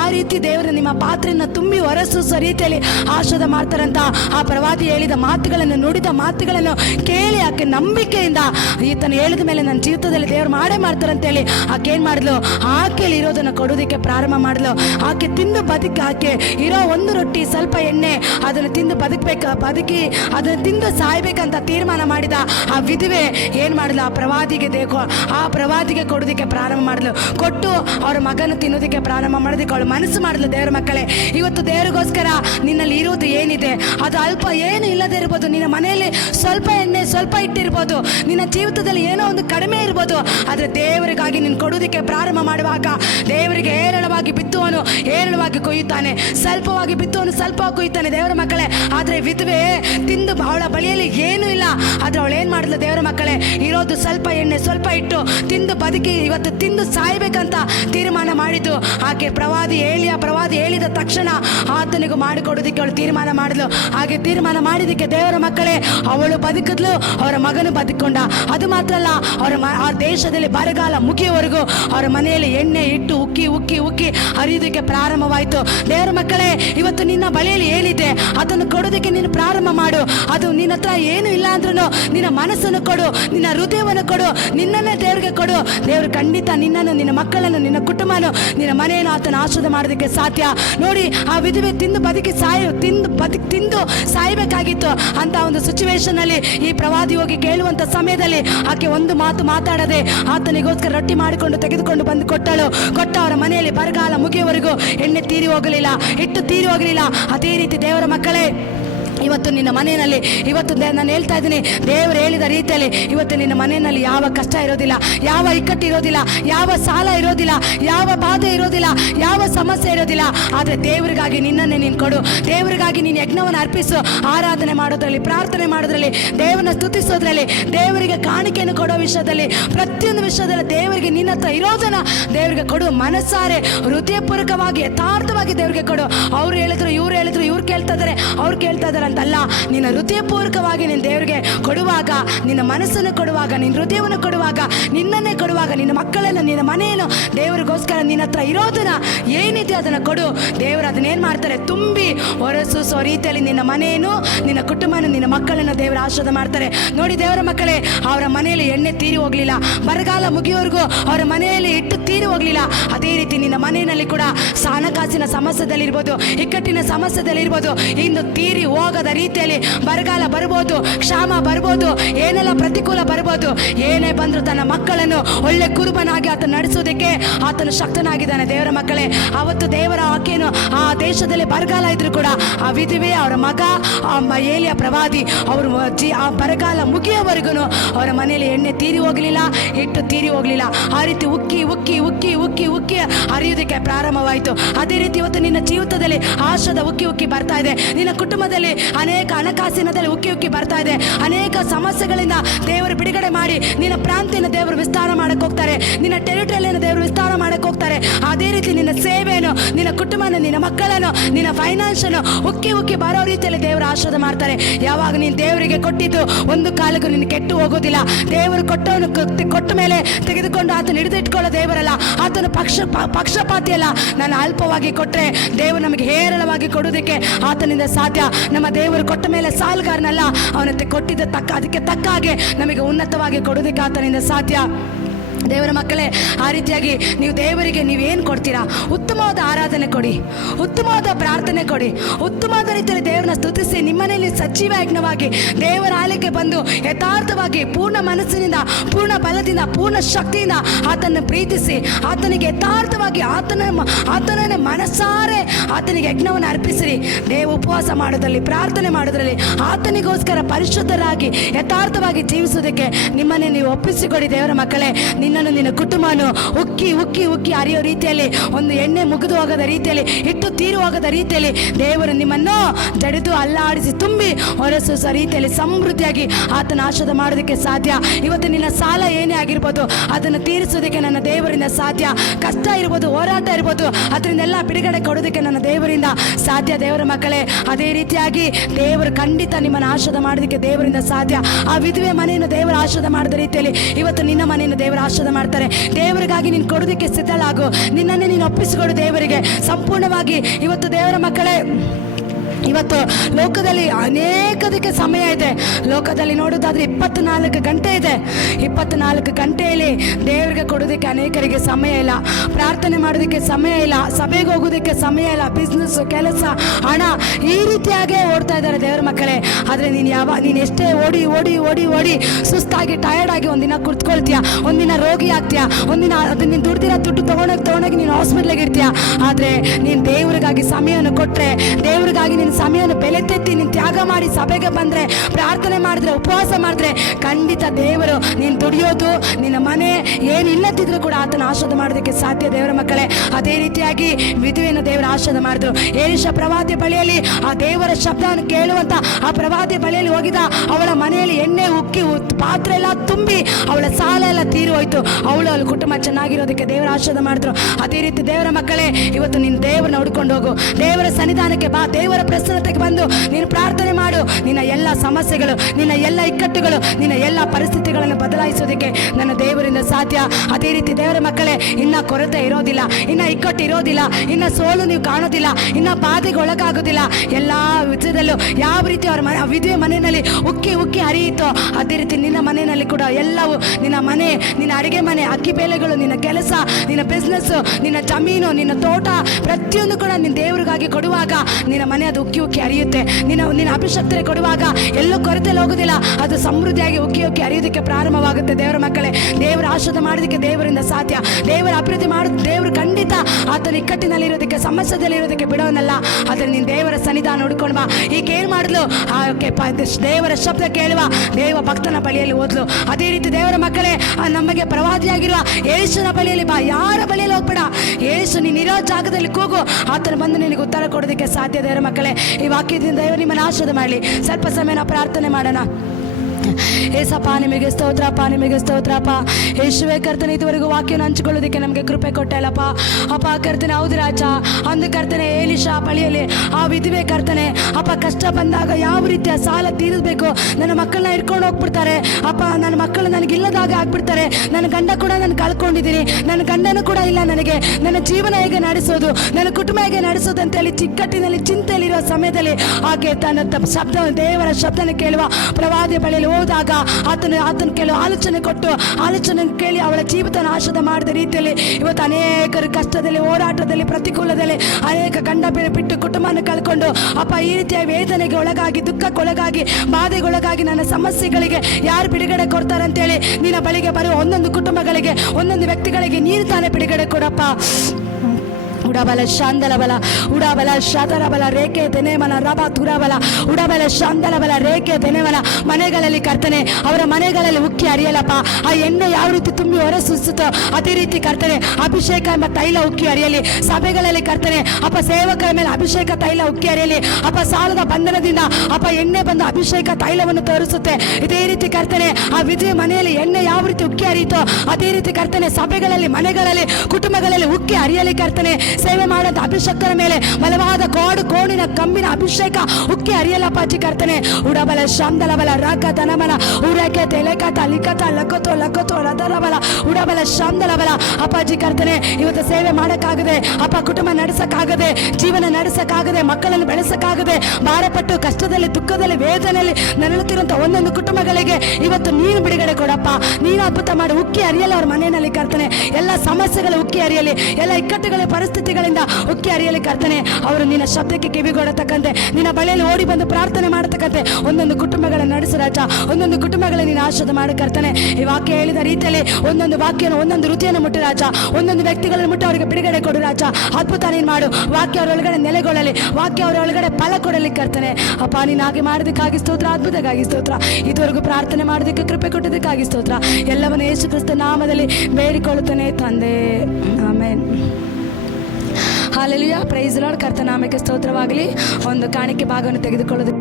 ಆ ರೀತಿ ದೇವರು ನಿಮ್ಮ ಪಾತ್ರೆಯನ್ನು ತುಂಬಿ ಹೊರಸೂಸೋ ರೀತಿಯಲ್ಲಿ ಆಶೀರ್ವಾದ ಮಾಡ್ತಾರಂತ ಆ ಪ್ರವಾದಿ ಹೇಳಿದ ಮಾತುಗಳನ್ನು, ನುಡಿದ ಮಾತುಗಳನ್ನು ಕೇಳಿ ಆಕೆ ನಂಬಿಕೆಯಿಂದ ಈತನು ಹೇಳಿದ ಮೇಲೆ ನನ್ನ ಜೀವಿತದಲ್ಲಿ ದೇವರು ಮಾಡೇ ಮಾಡ್ತಾರಂತೇಳಿ ಆಕೆ ಏನು ಮಾಡಿದ್ಲು, ಆಕೆಯಲ್ಲಿ ಇರೋದನ್ನು ಕೊಡೋದಕ್ಕೆ ಪ್ರಾರಂಭ ಮಾಡಿದ್ಲು. ಆಕೆ ತಿಂದು ಆಕೆ ಇರೋ ಒಂದು ರೊಟ್ಟಿ ಸ್ವಲ್ಪ ಎಣ್ಣೆ ಅದನ್ನು ತಿಂದು ಬದುಕಿ ಅದನ್ನು ತಿಂದು ಸಾಯ್ಬೇಕಂತ ತೀರ್ಮಾನ ಮಾಡಿದ ಆ ವಿಧವೆ ಏನು ಮಾಡಿದ್ಲು, ಆ ಪ್ರವಾದಿಗೆ ಕೊಡೋದಕ್ಕೆ ಪ್ರಾರಂಭ ಮಾಡಿದ್ಲು. ಕೊಟ್ಟು ಅವ್ರ ಮಗನ ತಿನ್ನೋದಕ್ಕೆ ಪ್ರಾರಂಭ ಮಾಡೋದಕ್ಕೆ ಅವಳು ಮನಸ್ಸು ಮಾಡಿದ್ಲು. ದೇವರ ಮಕ್ಕಳೇ, ಇವತ್ತು ದೇವರಿಗೋಸ್ಕರ ನಿನ್ನಲ್ಲಿ ಇರೋದು ಏನಿದೆ ಅದು ಅಲ್ಪ ಏನು ಇಲ್ಲದೆ ಇರ್ಬೋದು, ನಿನ್ನ ಮನೆಯಲ್ಲಿ ಸ್ವಲ್ಪ ಎಣ್ಣೆ ಸ್ವಲ್ಪ ಇಟ್ಟಿರ್ಬೋದು, ನಿನ್ನ ಜೀವಿತದಲ್ಲಿ ಏನೋ ಒಂದು ಕಡಿಮೆ ಇರ್ಬೋದು, ಆದರೆ ದೇವರಿಗಾಗಿ ನೀನು ಕೊಡೋದಕ್ಕೆ ಪ್ರಾರಂಭ ಮಾಡುವಾಗ ದೇವರಿಗೆ ಹೇರಳವಾಗಿ ಬಿತ್ತುವನು ಹೇರಳವಾಗಿ ಕೊಯ್ಯುತ್ತಾನೆ, ಸ್ವಲ್ಪವಾಗಿ ಬಿತ್ತುವನು ಸ್ವಲ್ಪವಾಗಿ ಕೊಯ್ಯುತ್ತಾನೆ. ದೇವರ ಮಕ್ಕಳೇ, ಆದರೆ ವಿಧವೆ ತಿಂದು ಅವಳ ಬಳಿಯಲ್ಲಿ ಏನೂ ಇಲ್ಲ, ಆದರೆ ಅವಳು ಏನು ಮಾಡಿದ್ಲು ದೇವರ ಮಕ್ಕಳೇ, ಇರೋದು ಸ್ವಲ್ಪ ಎಣ್ಣೆ ಸ್ವಲ್ಪ ಇಟ್ಟು ತಿಂದು ಬದುಕಿ ಇವತ್ತು ತಿಂದು ಸಾಯ್ಬೇಕಂತ ತೀರ್ಮಾನ ಮಾಡಿದ್ದು. ಆಕೆ ಪ್ರವಾದಿ ಹೇಳಿದ ತಕ್ಷಣ ಆತನಿಗೂ ಮಾಡಿಕೊಡೋದಕ್ಕೆ ಅವಳು ತೀರ್ಮಾನ ಮಾಡಿದ್ಲು. ಹಾಗೆ ತೀರ್ಮಾನ ಮಾಡಿದಕ್ಕೆ ದೇವರ ಮಕ್ಕಳೇ ಅವಳು ಬದುಕಿದ್ಲು, ಅವರ ಮಗನು ಬದುಕೊಂಡ. ಅದು ಮಾತ್ರ ಅಲ್ಲ, ಆ ದೇಶದಲ್ಲಿ ಬರಗಾಲ ಮುಗಿಯುವವರೆಗೂ ಅವರ ಮನೆಯಲ್ಲಿ ಎಣ್ಣೆ ಇಟ್ಟು ಉಕ್ಕಿ ಹರಿಯೋದಕ್ಕೆ ಪ್ರಾರಂಭವಾಯಿತು. ದೇವರ ಮಕ್ಕಳೇ, ಇವತ್ತು ನಿನ್ನ ಬಳಿಯಲ್ಲಿ ಏನಿದೆ ಅದನ್ನು ಕೊಡೋದಕ್ಕೆ ನೀನು ಪ್ರಾರಂಭ ಮಾಡು. ಅದು ನಿನ್ನ ಹತ್ರ ಏನು ಇಲ್ಲ ಅಂದ್ರೂ ನಿನ್ನ ಮನಸ್ಸನ್ನು ಕೊಡು, ನಿನ್ನ ಹೃದಯವನ್ನು ಕೊಡು, ನಿನ್ನನ್ನೇ ದೇವರಿಗೆ ಕೊಡು. ದೇವರು ಖಂಡಿತ ನಿನ್ನನ್ನು, ನಿನ್ನ ಮಕ್ಕಳನ್ನು, ನಿನ್ನ ಕುಟುಂಬನು, ನಿನ್ನ ಮನೆಯನ್ನು ಆತನ ಆಶೀರ್ವಾದ ಮಾಡೋದಕ್ಕೆ ಸಾಧ್ಯ. ನೋಡಿ, ಆ ವಿಧವೆ ತಿಂದು ಸಾಯಬೇಕಾಗಿತ್ತು ಅಂತ ಒಂದು ಸಿಚುವೇಶನ್ ಅಲ್ಲಿ ಈ ಪ್ರವಾದಿ ಹೋಗಿ ಕೇಳುವಂತ ಸಮಯದಲ್ಲಿ ಆಕೆ ಒಂದು ಮಾತು ಮಾತಾಡದೆ ಆತನಿಗೋಸ್ಕರ ರೊಟ್ಟಿ ಮಾಡಿಕೊಂಡು ತೆಗೆದುಕೊಂಡು ಬಂದು ಕೊಟ್ಟಳು. ಅವರ ಮನೆಯಲ್ಲಿ ಬರಗಾಲ ಮುಗಿಯುವವರೆಗೂ ಎಣ್ಣೆ ತೀರಿ ಹೋಗಲಿಲ್ಲ, ಹಿಟ್ಟು ತೀರಿ ಹೋಗಲಿಲ್ಲ. ಅದೇ ರೀತಿ ದೇವರ ಮಕ್ಕಳೇ, ಇವತ್ತು ನಿನ್ನ ಮನೆಯಲ್ಲಿ ನಾನು ಹೇಳ್ತಾ ಇದ್ದೀನಿ, ದೇವರು ಹೇಳಿದ ರೀತಿಯಲ್ಲಿ ಇವತ್ತು ನಿನ್ನ ಮನೆಯಲ್ಲಿ ಯಾವ ಕಷ್ಟ ಇರೋದಿಲ್ಲ, ಯಾವ ಇಕ್ಕಟ್ಟು ಇರೋದಿಲ್ಲ, ಯಾವ ಸಾಲ ಇರೋದಿಲ್ಲ, ಯಾವ ಬಾಧೆ ಇರೋದಿಲ್ಲ, ಯಾವ ಸಮಸ್ಯೆ ಇರೋದಿಲ್ಲ. ಆದರೆ ದೇವರಿಗಾಗಿ ನಿನ್ನನ್ನೇ ನೀನು ಕೊಡು, ದೇವರಿಗಾಗಿ ನೀನು ಯಜ್ಞವನ್ನು ಅರ್ಪಿಸು. ಆರಾಧನೆ ಮಾಡೋದ್ರಲ್ಲಿ, ಪ್ರಾರ್ಥನೆ ಮಾಡೋದ್ರಲ್ಲಿ, ದೇವರನ್ನ ಸ್ತುತಿಸೋದ್ರಲ್ಲಿ, ದೇವರಿಗೆ ಕಾಣಿಕೆಯನ್ನು ಕೊಡೋ ವಿಷಯದಲ್ಲಿ, ಪ್ರತಿಯೊಂದು ವಿಷಯದಲ್ಲಿ ದೇವರಿಗೆ ನಿನ್ನ ಹತ್ರ ಇರೋದನ್ನ ದೇವರಿಗೆ ಕೊಡು. ಮನಸ್ಸಾರೆ ಹೃದಯಪೂರ್ವಕವಾಗಿ ಯಥಾರ್ಥವಾಗಿ ದೇವರಿಗೆ ಕೊಡು. ಅವ್ರು ಹೇಳಿದ್ರು, ಇವ್ರು ಕೇಳ್ತಾ ಇದ್ದಾರೆ, ಅವ್ರು ಕೇಳ್ತಾ ಇದ್ದಾರೆ ಅಂತಲ್ಲ, ನಿನ್ನ ಹೃದಯಪೂರ್ವಕವಾಗಿ ನೀನು ದೇವರಿಗೆ ಕೊಡುವಾಗ, ನಿನ್ನ ಮನಸ್ಸನ್ನು ಕೊಡುವಾಗ, ನಿನ್ನ ಹೃದಯವನ್ನು ಕೊಡುವಾಗ, ನಿನ್ನನ್ನೇ ಕೊಡುವಾಗ, ನಿನ್ನ ಮಕ್ಕಳನ್ನು, ನಿನ್ನ ಮನೆಯನ್ನು ದೇವರಿಗೋಸ್ಕರ ನಿನ್ನ ಹತ್ರ ಇರೋದನ್ನ ಏನಿದೆ ಅದನ್ನು ಕೊಡು. ದೇವರು ಅದನ್ನೇನು ಮಾಡ್ತಾರೆ, ತುಂಬಿ ಹೊರಸೂಸೋ ರೀತಿಯಲ್ಲಿ ನಿನ್ನ ಮನೆಯನ್ನು, ನಿನ್ನ ಕುಟುಂಬನ, ನಿನ್ನ ಮಕ್ಕಳನ್ನು ದೇವರ ಆಶೀರ್ವಾದ ಮಾಡ್ತಾರೆ. ನೋಡಿ ದೇವರ ಮಕ್ಕಳೇ, ಅವರ ಮನೆಯಲ್ಲಿ ಎಣ್ಣೆ ತೀರಿ ಹೋಗಲಿಲ್ಲ, ಬರಗಾಲ ಮುಗಿಯೋವರೆಗೂ ಅವರ ಮನೆಯಲ್ಲಿ ಇಟ್ಟು ತೀರಿ ಹೋಗಲಿಲ್ಲ. ಅದೇ ರೀತಿ ನಿನ್ನ ಮನೆಯಲ್ಲಿ ಕೂಡ ಹಣಕಾಸಿನ ಸಮಸ್ಯೆದಲ್ಲಿರ್ಬೋದು, ಇಕ್ಕಟ್ಟಿನ ಸಮಸ್ಯೆದಲ್ಲಿರ್ಬೋದು, ಇನ್ನು ತೀರಿ ಹೋಗದ ರೀತಿಯಲ್ಲಿ ಬರಗಾಲ ಬರ್ಬೋದು, ಕ್ಷಾಮ ಬರ್ಬೋದು, ಏನೆಲ್ಲ ಪ್ರತಿಕೂಲ ಬರ್ಬೋದು. ಏನೇ ಬಂದರೂ ತನ್ನ ಮಕ್ಕಳನ್ನು ಒಳ್ಳೆ ಕುರುಬನಾಗಿ ಆತ ನಡೆಸೋದಕ್ಕೆ ಆತನು ಶಕ್ತನಾಗಿದ್ದಾನೆ. ದೇವರ ಮಕ್ಕಳೇ, ಅವತ್ತು ದೇವರ ಆಕೆಯನ್ನು ಆ ದೇಶದಲ್ಲಿ ಬರಗಾಲ ಇದ್ರು ಕೂಡ ಆ ವಿಧವೆ, ಅವರ ಮಗ ಏಲಿಯ ಪ್ರವಾದಿ, ಅವರು ಆ ಬರಗಾಲ ಮುಗಿಯೋವರೆಗೂ ಅವರ ಮನೆಯಲ್ಲಿ ಎಣ್ಣೆ ತೀರಿ ಹೋಗಲಿಲ್ಲ, ಹಿಟ್ಟು ತೀರಿ ಹೋಗಲಿಲ್ಲ. ಆ ರೀತಿ ಉಕ್ಕಿ ಹರಿಯೋದಕ್ಕೆ ಪ್ರಾರಂಭವಾಯಿತು. ಅದೇ ರೀತಿ ಇವತ್ತು ನಿನ್ನ ಜೀವಿತದಲ್ಲಿ ಆಶಾದ ಉಕ್ಕಿ ಬರ್ತಾ ಇದೆ. ನಿನ್ನ ಕುಟುಂಬದಲ್ಲಿ ಅನೇಕ ಹಣಕಾಸಿನದಲ್ಲಿ ಉಕ್ಕಿ ಬರ್ತಾ ಇದೆ. ಅನೇಕ ಸಮಸ್ಯೆಗಳಿಂದ ದೇವರು ಬಿಡುಗಡೆ ಮಾಡಿ ನಿನ್ನ ಪ್ರಾಂತ್ಯನ ದೇವರು ವಿಸ್ತಾರ ಮಾಡಕ್ಕೆ ಮಾಡಕ್ಕೆ ಹೋಗ್ತಾರೆ, ನಿನ್ನ ಟೆರಿಟರಿಯನ್ನು ದೇವರು ವಿಸ್ತಾರ ಮಾಡಕ್ಕೆ ಹೋಗ್ತಾರೆ. ಅದೇ ರೀತಿ ನಿನ್ನ ಸೇವೆಯನ್ನು, ನಿನ್ನ ಕುಟುಂಬನ, ನಿನ್ನ ಮಕ್ಕಳನ್ನು, ನಿನ್ನ ಫೈನಾನ್ಸನ್ನು ಉಕ್ಕಿ ಬರೋ ರೀತಿಯಲ್ಲಿ ದೇವರು ಆಶೀರ್ವಾದ ಮಾಡ್ತಾರೆ. ಯಾವಾಗ ನೀನು ದೇವರಿಗೆ ಕೊಟ್ಟಿದ್ದು ಒಂದು ಕಾಲಕ್ಕೂ ನಿನ್ನ ಕೆಟ್ಟು ಹೋಗೋದಿಲ್ಲ. ದೇವರು ಕೊಟ್ಟ ಮೇಲೆ ತೆಗೆದುಕೊಂಡು ಆತನ ಹಿಡಿದಿಟ್ಕೊಳ್ಳೋ ದೇವರಲ್ಲ, ಆತನ ಪಕ್ಷಪಾತಿ ಅಲ್ಲ. ನಾನು ಅಲ್ಪವಾಗಿ ಕೊಟ್ಟರೆ ದೇವರು ನಮಗೆ ಹೇರಳವಾಗಿ ಕೊಡೋದಕ್ಕೆ ಆತನಿಂದ ಸಾಧ್ಯ. ನಮ್ಮ ದೇವರು ಕೊಟ್ಟ ಮೇಲೆ ಸಾಲಗಾರನಲ್ಲ, ಅವನಂತೆ ಕೊಟ್ಟಿದ್ದ ಅದಕ್ಕೆ ತಕ್ಕ ಹಾಗೆ ನಮಗೆ ಉನ್ನತವಾಗಿ ಕೊಡೋದಕ್ಕೆ ಆತನಿಂದ ಸಾಧ್ಯ. ದೇವರ ಮಕ್ಕಳೇ, ಆ ರೀತಿಯಾಗಿ ನೀವು ದೇವರಿಗೆ ನೀವೇನು ಕೊಡ್ತೀರಾ? ಉತ್ತಮವಾದ ಆರಾಧನೆ ಕೊಡಿ, ಉತ್ತಮವಾದ ಪ್ರಾರ್ಥನೆ ಕೊಡಿ, ಉತ್ತಮವಾದ ರೀತಿಯಲ್ಲಿ ದೇವರನ್ನ ಸ್ತುತಿಸಿ ನಿಮ್ಮನೆಯಲ್ಲಿ ಸಜೀವ ಯಜ್ಞವಾಗಿ ದೇವರ ಆಲಯಕ್ಕೆ ಬಂದು ಯಥಾರ್ಥವಾಗಿ ಪೂರ್ಣ ಮನಸ್ಸಿನಿಂದ, ಪೂರ್ಣ ಬಲದಿಂದ, ಪೂರ್ಣ ಶಕ್ತಿಯಿಂದ ಆತನನ್ನು ಪ್ರೀತಿಸಿ ಆತನಿಗೆ ಯಥಾರ್ಥವಾಗಿ ಆತನನ್ನೇ ಮನಸ್ಸಾರೆ ಆತನಿಗೆ ಯಜ್ಞವನ್ನು ಅರ್ಪಿಸಿರಿ. ಉಪವಾಸ ಮಾಡೋದ್ರಲ್ಲಿ, ಪ್ರಾರ್ಥನೆ ಮಾಡೋದ್ರಲ್ಲಿ ಆತನಿಗೋಸ್ಕರ ಪರಿಶುದ್ಧರಾಗಿ ಯಥಾರ್ಥವಾಗಿ ಜೀವಿಸೋದಕ್ಕೆ ನಿಮ್ಮನ್ನೇ ನೀವು ಒಪ್ಪಿಸಿಕೊಡಿ. ದೇವರ ಮಕ್ಕಳೇ, ನಿನ್ನನ್ನು, ನಿನ್ನ ಕುಟುಂಬನು ಉಕ್ಕಿ ಹರಿಯೋ ರೀತಿಯಲ್ಲಿ, ಒಂದು ಎಣ್ಣೆ ಮುಗಿದು ಹೋಗದ ರೀತಿಯಲ್ಲಿ, ಇಟ್ಟು ತೀರು ಹೋಗದ ರೀತಿಯಲ್ಲಿ ದೇವರು ನಿಮ್ಮನ್ನು ಜಡಿದು ಅಲ್ಲಾಡಿಸಿ ತುಂಬಿ ಹೊರಸೂಸ ರೀತಿಯಲ್ಲಿ ಸಮೃದ್ಧಿಯಾಗಿ ಆತನ ಆಶೀರ್ವಾದ ಮಾಡೋದಕ್ಕೆ ಸಾಧ್ಯ. ಇವತ್ತು ನಿನ್ನ ಸಾಲ ಏನೇ ಆಗಿರ್ಬೋದು ಅದನ್ನು ತೀರಿಸೋದಕ್ಕೆ ನನ್ನ ದೇವರಿಂದ ಸಾಧ್ಯ. ಕಷ್ಟ ಇರ್ಬೋದು, ಹೋರಾಟ ಇರ್ಬೋದು, ಅದರಿಂದೆಲ್ಲ ಬಿಡುಗಡೆ ಕೊಡೋದಕ್ಕೆ ನನ್ನ ದೇವರಿಂದ ಸಾಧ್ಯ. ದೇವರ ಮಕ್ಕಳೇ, ಅದೇ ರೀತಿಯಾಗಿ ದೇವರು ಖಂಡಿತ ನಿಮ್ಮನ್ನು ಆಶೀರ್ವಾದ ಮಾಡೋದಕ್ಕೆ ದೇವರಿಂದ ಸಾಧ್ಯ. ಆ ವಿಧವೆ ಮನೆಯನ್ನು ದೇವರ ಆಶೀರ್ವಾದ ಮಾಡಿದ ರೀತಿಯಲ್ಲಿ ಇವತ್ತು ನಿನ್ನ ಮನೆಯನ್ನು ದೇವರ ಆಶೀರ್ವಾದ ಮಾಡ್ತಾರೆ. ದೇವರಿಗಾಗಿ ನೀನು ಕೊಡೋದಕ್ಕೆ ಸಿದ್ಧಳಾಗು, ನಿನ್ನನ್ನೇ ನೀನು ಒಪ್ಪಿಸಿಕೊಡು ದೇವರಿಗೆ ಸಂಪೂರ್ಣವಾಗಿ. ಇವತ್ತು ದೇವರ ಮಕ್ಕಳೇ, ಇವತ್ತು ಲೋಕದಲ್ಲಿ ಅನೇಕದಕ್ಕೆ ಸಮಯ ಇದೆ. ಲೋಕದಲ್ಲಿ ನೋಡೋದಾದ್ರೆ 24 ಗಂಟೆ ಇದೆ. 24 ಗಂಟೆಯಲ್ಲಿ ದೇವರಿಗೆ ಕೊಡೋದಕ್ಕೆ ಅನೇಕರಿಗೆ ಸಮಯ ಇಲ್ಲ, ಪ್ರಾರ್ಥನೆ ಮಾಡೋದಕ್ಕೆ ಸಮಯ ಇಲ್ಲ, ಸಭೆಗೆ ಹೋಗೋದಕ್ಕೆ ಸಮಯ ಇಲ್ಲ, ಬಿಸ್ನೆಸ್, ಕೆಲಸ, ಹಣ ಈ ರೀತಿಯಾಗೇ ಓಡ್ತಾ ಇದ್ದಾರೆ ದೇವರ ಮಕ್ಕಳೇ. ಆದರೆ ನೀನು ಎಷ್ಟೇ ಓಡಿ ಓಡಿ ಓಡಿ ಓಡಿ ಸುಸ್ತಾಗಿ ಟಯರ್ಡ್ ಆಗಿ ಒಂದಿನ ಕುರ್ತ್ಕೊಳ್ತೀಯ, ಒಂದಿನ ರೋಗಿ ಆಗ್ತೀಯ, ಒಂದಿನ ಅದು ನೀನು ದುಡ್ದಿರೋ ದುಡ್ಡು ತೊಗೊಂಡೋಗಿ ನೀನು ಹಾಸ್ಪಿಟ್ಲಿಗೆ ಇರ್ತೀಯ. ಆದರೆ ನೀನು ದೇವರಿಗಾಗಿ ಸಮಯವನ್ನು ಕೊಟ್ಟರೆ, ದೇವರಿಗಾಗಿ ನೀನು ಸಮಯವನ್ನು ಬೆಲೆ ತೆತ್ತಿ ನೀನು ತ್ಯಾಗ ಮಾಡಿ ಸಭೆಗೆ ಬಂದರೆ, ಪ್ರಾರ್ಥನೆ ಮಾಡಿದ್ರೆ, ಉಪವಾಸ ಮಾಡಿದ್ರೆ ಖಂಡಿತ ದೇವರು ನೀನು ದುಡಿಯೋದು, ನಿನ್ನ ಮನೆ ಏನಿಲ್ಲದಿದ್ರೂ ಕೂಡ ಆತನ ಆಶೀರ್ವಾದ ಮಾಡೋದಕ್ಕೆ ಸಾಧ್ಯ. ದೇವರ ಮಕ್ಕಳೇ, ಅದೇ ರೀತಿಯಾಗಿ ವಿಧವೆಯನ್ನು ದೇವರ ಆಶೀರ್ವಾದ ಮಾಡಿದ್ರು. ಎಲೀಷ ಪ್ರವಾದಿ ಬಳಿಯಲ್ಲಿ ಆ ದೇವರ ಶಬ್ದವನ್ನು ಕೇಳುವಂತ ಆ ಪ್ರವಾದಿ ಬಳಿಯಲ್ಲಿ ಹೋಗಿದ, ಅವಳ ಮನೆಯಲ್ಲಿ ಎಣ್ಣೆ ಉಕ್ಕಿ ಪಾತ್ರೆ ಎಲ್ಲ ತುಂಬಿ ಅವಳ ಸಾಲ ಎಲ್ಲ ತೀರಿ ಹೋಯ್ತು. ಅವಳು ಕುಟುಂಬ ಚೆನ್ನಾಗಿರೋದಕ್ಕೆ ದೇವರ ಆಶೀರ್ವಾದ ಮಾಡಿದ್ರು. ಅದೇ ರೀತಿ ದೇವರ ಮಕ್ಕಳೇ, ಇವತ್ತು ನೀನು ದೇವರನ್ನ ಹುಡ್ಕೊಂಡು ಹೋಗು, ದೇವರ ಸನ್ನಿಧಾನಕ್ಕೆ ಬಾ, ದೇವರ ಪ್ರಸನ್ನತೆಗೆ ಬಂದು ನೀನು ಪ್ರಾರ್ಥನೆ ಮಾಡು. ನಿನ್ನ ಎಲ್ಲ ಸಮಸ್ಯೆಗಳು, ನಿನ್ನ ಎಲ್ಲ ಇಕ್ಕಟ್ಟುಗಳು, ನಿನ್ನ ಎಲ್ಲ ಪರಿಸ್ಥಿತಿಗಳನ್ನು ಬದಲಾಯಿಸೋದಕ್ಕೆ ನನ್ನ ದೇವರಿಂದ ಸಾಧ್ಯ. ಅದೇ ರೀತಿ ದೇವರ ಮಕ್ಕಳೇ, ಇನ್ನ ಕೊರತೆ ಇರೋದಿಲ್ಲ, ಇನ್ನ ಇಕ್ಕಟ್ಟು ಇರೋದಿಲ್ಲ, ಇನ್ನ ಸೋಲು ನೀವು ಕಾಣೋದಿಲ್ಲ, ಇನ್ನ ಬಾಧೆಗೆ ಒಳಗಾಗೋದಿಲ್ಲ. ಎಲ್ಲ ವಿಧದಲ್ಲೂ ಯಾವ ರೀತಿ ಅವರ ವಿಧವೆ ಮನೆಯಲ್ಲಿ ಉಕ್ಕಿ ಹರಿಯಿತೋ ಅದೇ ರೀತಿ ನಿನ್ನ ಮನೆಯಲ್ಲಿ ಕೂಡ ಎಲ್ಲವೂ, ನಿನ್ನ ಮನೆ, ನಿನ್ನ ಅಡುಗೆ ಮನೆ, ಅಕ್ಕಿ ಬೇಳೆಗಳು, ನಿನ್ನ ಕೆಲಸ, ನಿನ್ನ ಬಿಸ್ನೆಸ್, ನಿನ್ನ ಜಮೀನು, ನಿನ್ನ ತೋಟ, ಪ್ರತಿಯೊಂದು ಕೂಡ ನಿನ್ನ ದೇವರಿಗಾಗಿ ಕೊಡುವಾಗ ನಿನ್ನ ಮನೆ ಅದು ಉಕ್ಕಿ ಹರಿಯುತ್ತೆ. ನಿನ್ನ ಅಭಿಷಕ್ತರೆ ಕೊಡುವಾಗ ಎಲ್ಲೂ ಕೊರತೆಯಲ್ಲಿ ಹೋಗೋದಿಲ್ಲ, ಅದು ಸಮೃದ್ಧಿಯಾಗಿ ಉಕ್ಕಿ ಹರಿಯೋದಕ್ಕೆ ಪ್ರಾರಂಭವಾಗುತ್ತೆ. ದೇವರ ಮಕ್ಕಳೇ, ದೇವರ ಆಶೀರ್ವಾದ ಮಾಡೋದಕ್ಕೆ ದೇವರಿಂದ ಸಾಧ್ಯ. ದೇವರ ಅಭಿವೃದ್ಧಿ ಮಾಡೋದು ದೇವರು ಖಂಡಿತ ಆತನ ಇಕ್ಕಟ್ಟಿನಲ್ಲಿ ಇರೋದಕ್ಕೆ, ಸಮಸ್ಯೆದಲ್ಲಿ ಇರೋದಕ್ಕೆ ಬಿಡೋನಲ್ಲ. ಆದರೆ ನೀನು ದೇವರ ಸನ್ನಿಧಾನ ನೋಡ್ಕೊಂಡು ಬಾ. ಈಗ ಏನು ಮಾಡಿದ್ಲು, ದೇವರ ಶಬ್ದ ಕೇಳುವ ದೇವ ಭಕ್ತನ ಬಳಿಯಲ್ಲಿ ಓದ್ಲು. ಅದೇ ರೀತಿ ದೇವರ ಮಕ್ಕಳೇ, ನಮಗೆ ಪ್ರವಾದಿಯಾಗಿರುವ ಯೇಸುವಿನ ಬಳಿಯಲ್ಲಿ ಬಾ, ಯಾರ ಬಳಿಯಲ್ಲಿ ಹೋಗ್ಬೇಡ. ಯೇಸು ನೀನಿರೋ ಜಾಗದಲ್ಲಿ ಕೂಗು, ಆತನ ಬಂದು ನಿನಗೆ ಉತ್ತರ ಕೊಡೋದಕ್ಕೆ ಸಾಧ್ಯ. ದೇವರ ಮಕ್ಕಳೇ, ಈ ವಾಕ್ಯದಿಂದ ದೇವರು ನಿಮ್ಮನ್ನು ಆಶೀರ್ವಾದ ಮಾಡಲಿ. ಸ್ವಲ್ಪ ಸಮಯ ನಾವು ಪ್ರಾರ್ಥನೆ ಮಾಡೋಣ. ಏಸಪ್ಪ, ನಿಮಗೆ ಸ್ತೋತ್ರಪ್ಪ, ನಿಮಗೆ ಸ್ತೋತ್ರಪ್ಪ. ಯೇಸುವೇ ಕರ್ತನೆ, ಇದುವರೆಗೂ ವಾಕ್ಯನ ಹಂಚಿಕೊಳ್ಳೋದಕ್ಕೆ ನಮಗೆ ಕೃಪೆ ಕೊಟ್ಟಲ್ಲಪ್ಪ. ಅಪ್ಪ ಕರ್ತನೆ, ಹೌದು ರಾಜ, ಅಂದು ಕರ್ತನೆ ಎಲೀಷಾ ಬಳಿಯಲ್ಲಿ ಆ ವಿಧವೆ ಕರ್ತನೆ, ಅಪ್ಪ ಕಷ್ಟ ಬಂದಾಗ ಯಾವ ರೀತಿಯ ಸಾಲ ತೀರಿಸಬೇಕು, ನನ್ನ ಮಕ್ಕಳನ್ನ ಹಿಡ್ಕೊಂಡು ಹೋಗ್ಬಿಡ್ತಾರೆ ಅಪ್ಪ, ನನ್ನ ಮಕ್ಕಳು ನನಗಿಲ್ಲದಾಗ ಆಗ್ಬಿಡ್ತಾರೆ, ನನ್ನ ಗಂಡ ಕೂಡ ನಾನು ಕಳ್ಕೊಂಡಿದ್ದೀನಿ, ನನ್ನ ಗಂಡನೂ ಕೂಡ ಇಲ್ಲ ನನಗೆ, ನನ್ನ ಜೀವನ ಹೇಗೆ ನಡೆಸೋದು, ನನ್ನ ಕುಟುಂಬ ಹೇಗೆ ನಡೆಸೋದು ಅಂತೇಳಿ ಚಿಕ್ಕಟ್ಟಿನಲ್ಲಿ ಚಿಂತೆಯಲ್ಲಿರುವ ಸಮಯದಲ್ಲಿ ಆಕೆ ತನ್ನ ಶಬ್ದ, ದೇವರ ಶಬ್ದನ ಕೇಳುವ ಪ್ರವಾದಿ ಬಳಿಯಲ್ಲಿ ಹೋದಾಗ ಆತನ ಕೆಲವು ಆಲೋಚನೆ ಕೊಟ್ಟು, ಆಲೋಚನೆ ಕೇಳಿ ಅವಳ ಜೀವಿತ ನಾಶದ ಮಾಡಿದ ರೀತಿಯಲ್ಲಿ ಇವತ್ತು ಅನೇಕರು ಕಷ್ಟದಲ್ಲಿ, ಹೋರಾಟದಲ್ಲಿ, ಪ್ರತಿಕೂಲದಲ್ಲಿ ಅನೇಕ ಗಂಡ ಬಿಟ್ಟು ಕುಟುಂಬನ ಕಳ್ಕೊಂಡು ಅಪ್ಪ ಈ ರೀತಿಯ ವೇದನೆಗೆ ಒಳಗಾಗಿ, ದುಃಖಕ್ಕೊಳಗಾಗಿ, ಬಾಧೆಗೊಳಗಾಗಿ, ನನ್ನ ಸಮಸ್ಯೆಗಳಿಗೆ ಯಾರು ಬಿಡುಗಡೆ ಕೊಡ್ತಾರೆ ಅಂತೇಳಿ ನಿನ್ನ ಬಳಿಗೆ ಬರುವ ಒಂದೊಂದು ಕುಟುಂಬಗಳಿಗೆ, ಒಂದೊಂದು ವ್ಯಕ್ತಿಗಳಿಗೆ ನೀನು ತಾನೇ ಬಿಡುಗಡೆ ಕೊಡಪ್ಪ. ಉಡಬಲ ಶಾಂದಲಬಲ, ಉಡಬಲ ಶಾದರಬಲ ರೇಖೆ ತೆನೆಮನ ರಬ ತುರಬಲ, ಉಡಬಲ ಶಾಂದಲಬಲ ರೇಖೆ ತೆನೆಮನ ಮನೆಗಳಲ್ಲಿ ಕರ್ತನೆ, ಅವರ ಮನೆಗಳಲ್ಲಿ ಉಕ್ಕಿ ಹರಿಯಲಪ್ಪ. ಆ ಎಣ್ಣೆ ಯಾವ ರೀತಿ ತುಂಬ ಭೂಮಿ ಹೊರ ಸೂಸುತ್ತೋ ಅದೇ ರೀತಿ ಕರ್ತನೆ ಅಭಿಷೇಕ ಎಂಬ ತೈಲ ಉಕ್ಕಿ ಹರಿಯಲಿ. ಸಭೆಗಳಲ್ಲಿ ಕರ್ತನೆ ಅಪ್ಪ ಸೇವಕರ ಮೇಲೆ ಅಭಿಷೇಕ ತೈಲ ಉಕ್ಕಿ ಹರಿಯಲಿ. ಅಪ್ಪ ಸಾಲದ ಬಂಧನದಿಂದ ಅಪ್ಪ ಎಣ್ಣೆ ಬಂದು ಅಭಿಷೇಕ ತೈಲವನ್ನು ತೋರಿಸುತ್ತೆ. ಇದೇ ರೀತಿ ಕರ್ತನೆ ಆ ವಿಧವೆ ಮನೆಯಲ್ಲಿ ಎಣ್ಣೆ ಯಾವ ರೀತಿ ಉಕ್ಕಿ ಹರಿಯಿತೋ ಅದೇ ರೀತಿ ಕರ್ತನೆ ಸಭೆಗಳಲ್ಲಿ, ಮನೆಗಳಲ್ಲಿ, ಕುಟುಂಬಗಳಲ್ಲಿ ಉಕ್ಕಿ ಹರಿಯಲಿ. ಕರ್ತನೆ ಸೇವೆ ಮಾಡಂತ ಅಭಿಷೇಕರ ಮೇಲೆ ಬಲವಾದ ಕೋಣಿನ ಕಂಬಿನ ಅಭಿಷೇಕ ಉಕ್ಕಿ ಹರಿಯಲಪ್ಪಾಜಿ. ಕರ್ತನೆ ಉಡಬಲ ಶಾಂದಲಬಲ ರಾಗ ಧನಬಲ ಉರಕೆ ತೆಲೆಕತ ಲಿಖತ ಲಕೋತೋ ಲಕೋತೋ ರದರಬಲ ಉಡಬಲ ಶಾಂದಲಬಲ ಅಪ್ಪಾಜಿ. ಕರ್ತನೆ ಇವತ್ತು ಸೇವೆ ಮಾಡೋಕ್ಕಾಗದೆ ಅಪ್ಪ, ಕುಟುಂಬ ನಡೆಸಕ್ಕಾಗದೆ, ಜೀವನ ನಡೆಸಕ್ಕಾಗದೆ, ಮಕ್ಕಳನ್ನು ಬೆಳೆಸಕ್ಕಾಗದೆ, ಭಾರಪಟ್ಟು ಕಷ್ಟದಲ್ಲಿ, ದುಃಖದಲ್ಲಿ, ವೇದನೆಯಲ್ಲಿ ನರಳುತ್ತಿರುವಂತ ಒಂದೊಂದು ಕುಟುಂಬಗಳಿಗೆ ಇವತ್ತು ನೀನು ಬಿಡುಗಡೆ ಕೊಡಪ್ಪ. ನೀನು ಅದ್ಭುತ ಮಾಡಿ ಉಕ್ಕಿ ಹರಿಯಲಿ ಅವ್ರ ಮನೆಯಲ್ಲಿ. ಕರ್ತನೆ ಎಲ್ಲ ಸಮಸ್ಯೆಗಳು ಉಕ್ಕಿ ಹರಿಯಲಿ, ಎಲ್ಲ ಇಕ್ಕಟ್ಟುಗಳ ಪರಿಸ್ಥಿತಿಗಳಿಂದ ಉಕ್ಕಿ ಹರಿಯಲಿ. ಕರ್ತನೆ ಅವರು ನಿನ್ನ ಶಬ್ದಕ್ಕೆ ಕಿವಿಗೊಡತಕ್ಕಂತೆ, ನಿನ್ನ ಬಳಿಯಲ್ಲಿ ಓಡಿ ಬಂದು ಪ್ರಾರ್ಥನೆ ಮಾಡತಕ್ಕಂತೆ ಒಂದೊಂದು ಕುಟುಂಬಗಳ ನಡೆಸು ರಾಜ. ಒಂದೊಂದು ಕುಟುಂಬಗಳ ನೀನು ಆಶೀರ್ವಾದ ಮಾಡು ಕರ್ತನೆ. ಈ ವಾಕ್ಯ ಹೇಳಿದ ರೀತಿಯಲ್ಲಿ ಒಂದೊಂದು ವಾಕ್ಯನ, ಒಂದೊಂದು ರುಚಿಯನ್ನು ಮುಟ್ಟು ರಾಜ. ಒಂದೊಂದು ವ್ಯಕ್ತಿಗಳನ್ನು ಮುಟ್ಟು ಅವರಿಗೆ ಬಿಡುಗಡೆ ಕೊಡು ರಾಜ. ಅದ್ಭುತ ನೀನು ಮಾಡು. ವಾಕ್ಯ ಅವರೊಳಗಡೆ ನೆಲೆಗೊಳ್ಳಲಿ, ವಾಕ್ಯ ಅವರೊಳಗಡೆ ಫಲ ಕೊಡಲಿ. ಕರ್ತನೆ ಅಪ್ಪ, ನೀನು ಹಾಗೆ ಮಾಡೋದಕ್ಕಾಗಿ ಸ್ತೋತ್ರ, ಅದ್ಭುತಕ್ಕಾಗಿ ಸ್ತೋತ್ರ. ಇದುವರೆಗೂ ಪ್ರಾರ್ಥನೆ ಮಾಡೋದಕ್ಕೆ ಕೃಪೆ ಕೊಟ್ಟದಕ್ಕಾಗಿ ಸ್ತೋತ್ರ. ಎಲ್ಲವನ್ನು ಯೇಸು ಕ್ರಿಸ್ತ ನಾಮದಲ್ಲಿ ಬೇಡಿಕೊಳ್ಳುತ್ತೇನೆ ತಂದೆ, ಆಮೆನ್. Hallelujah, praise Lord. ಕರ್ತನಾಮಕ್ಕೆ ಸ್ತೋತ್ರವಾಗಲಿ. ಒಂದು ಕಾಣಿಕೆ ಭಾಗವನ್ನು ತೆಗೆದುಕೊಳ್ಳೋದು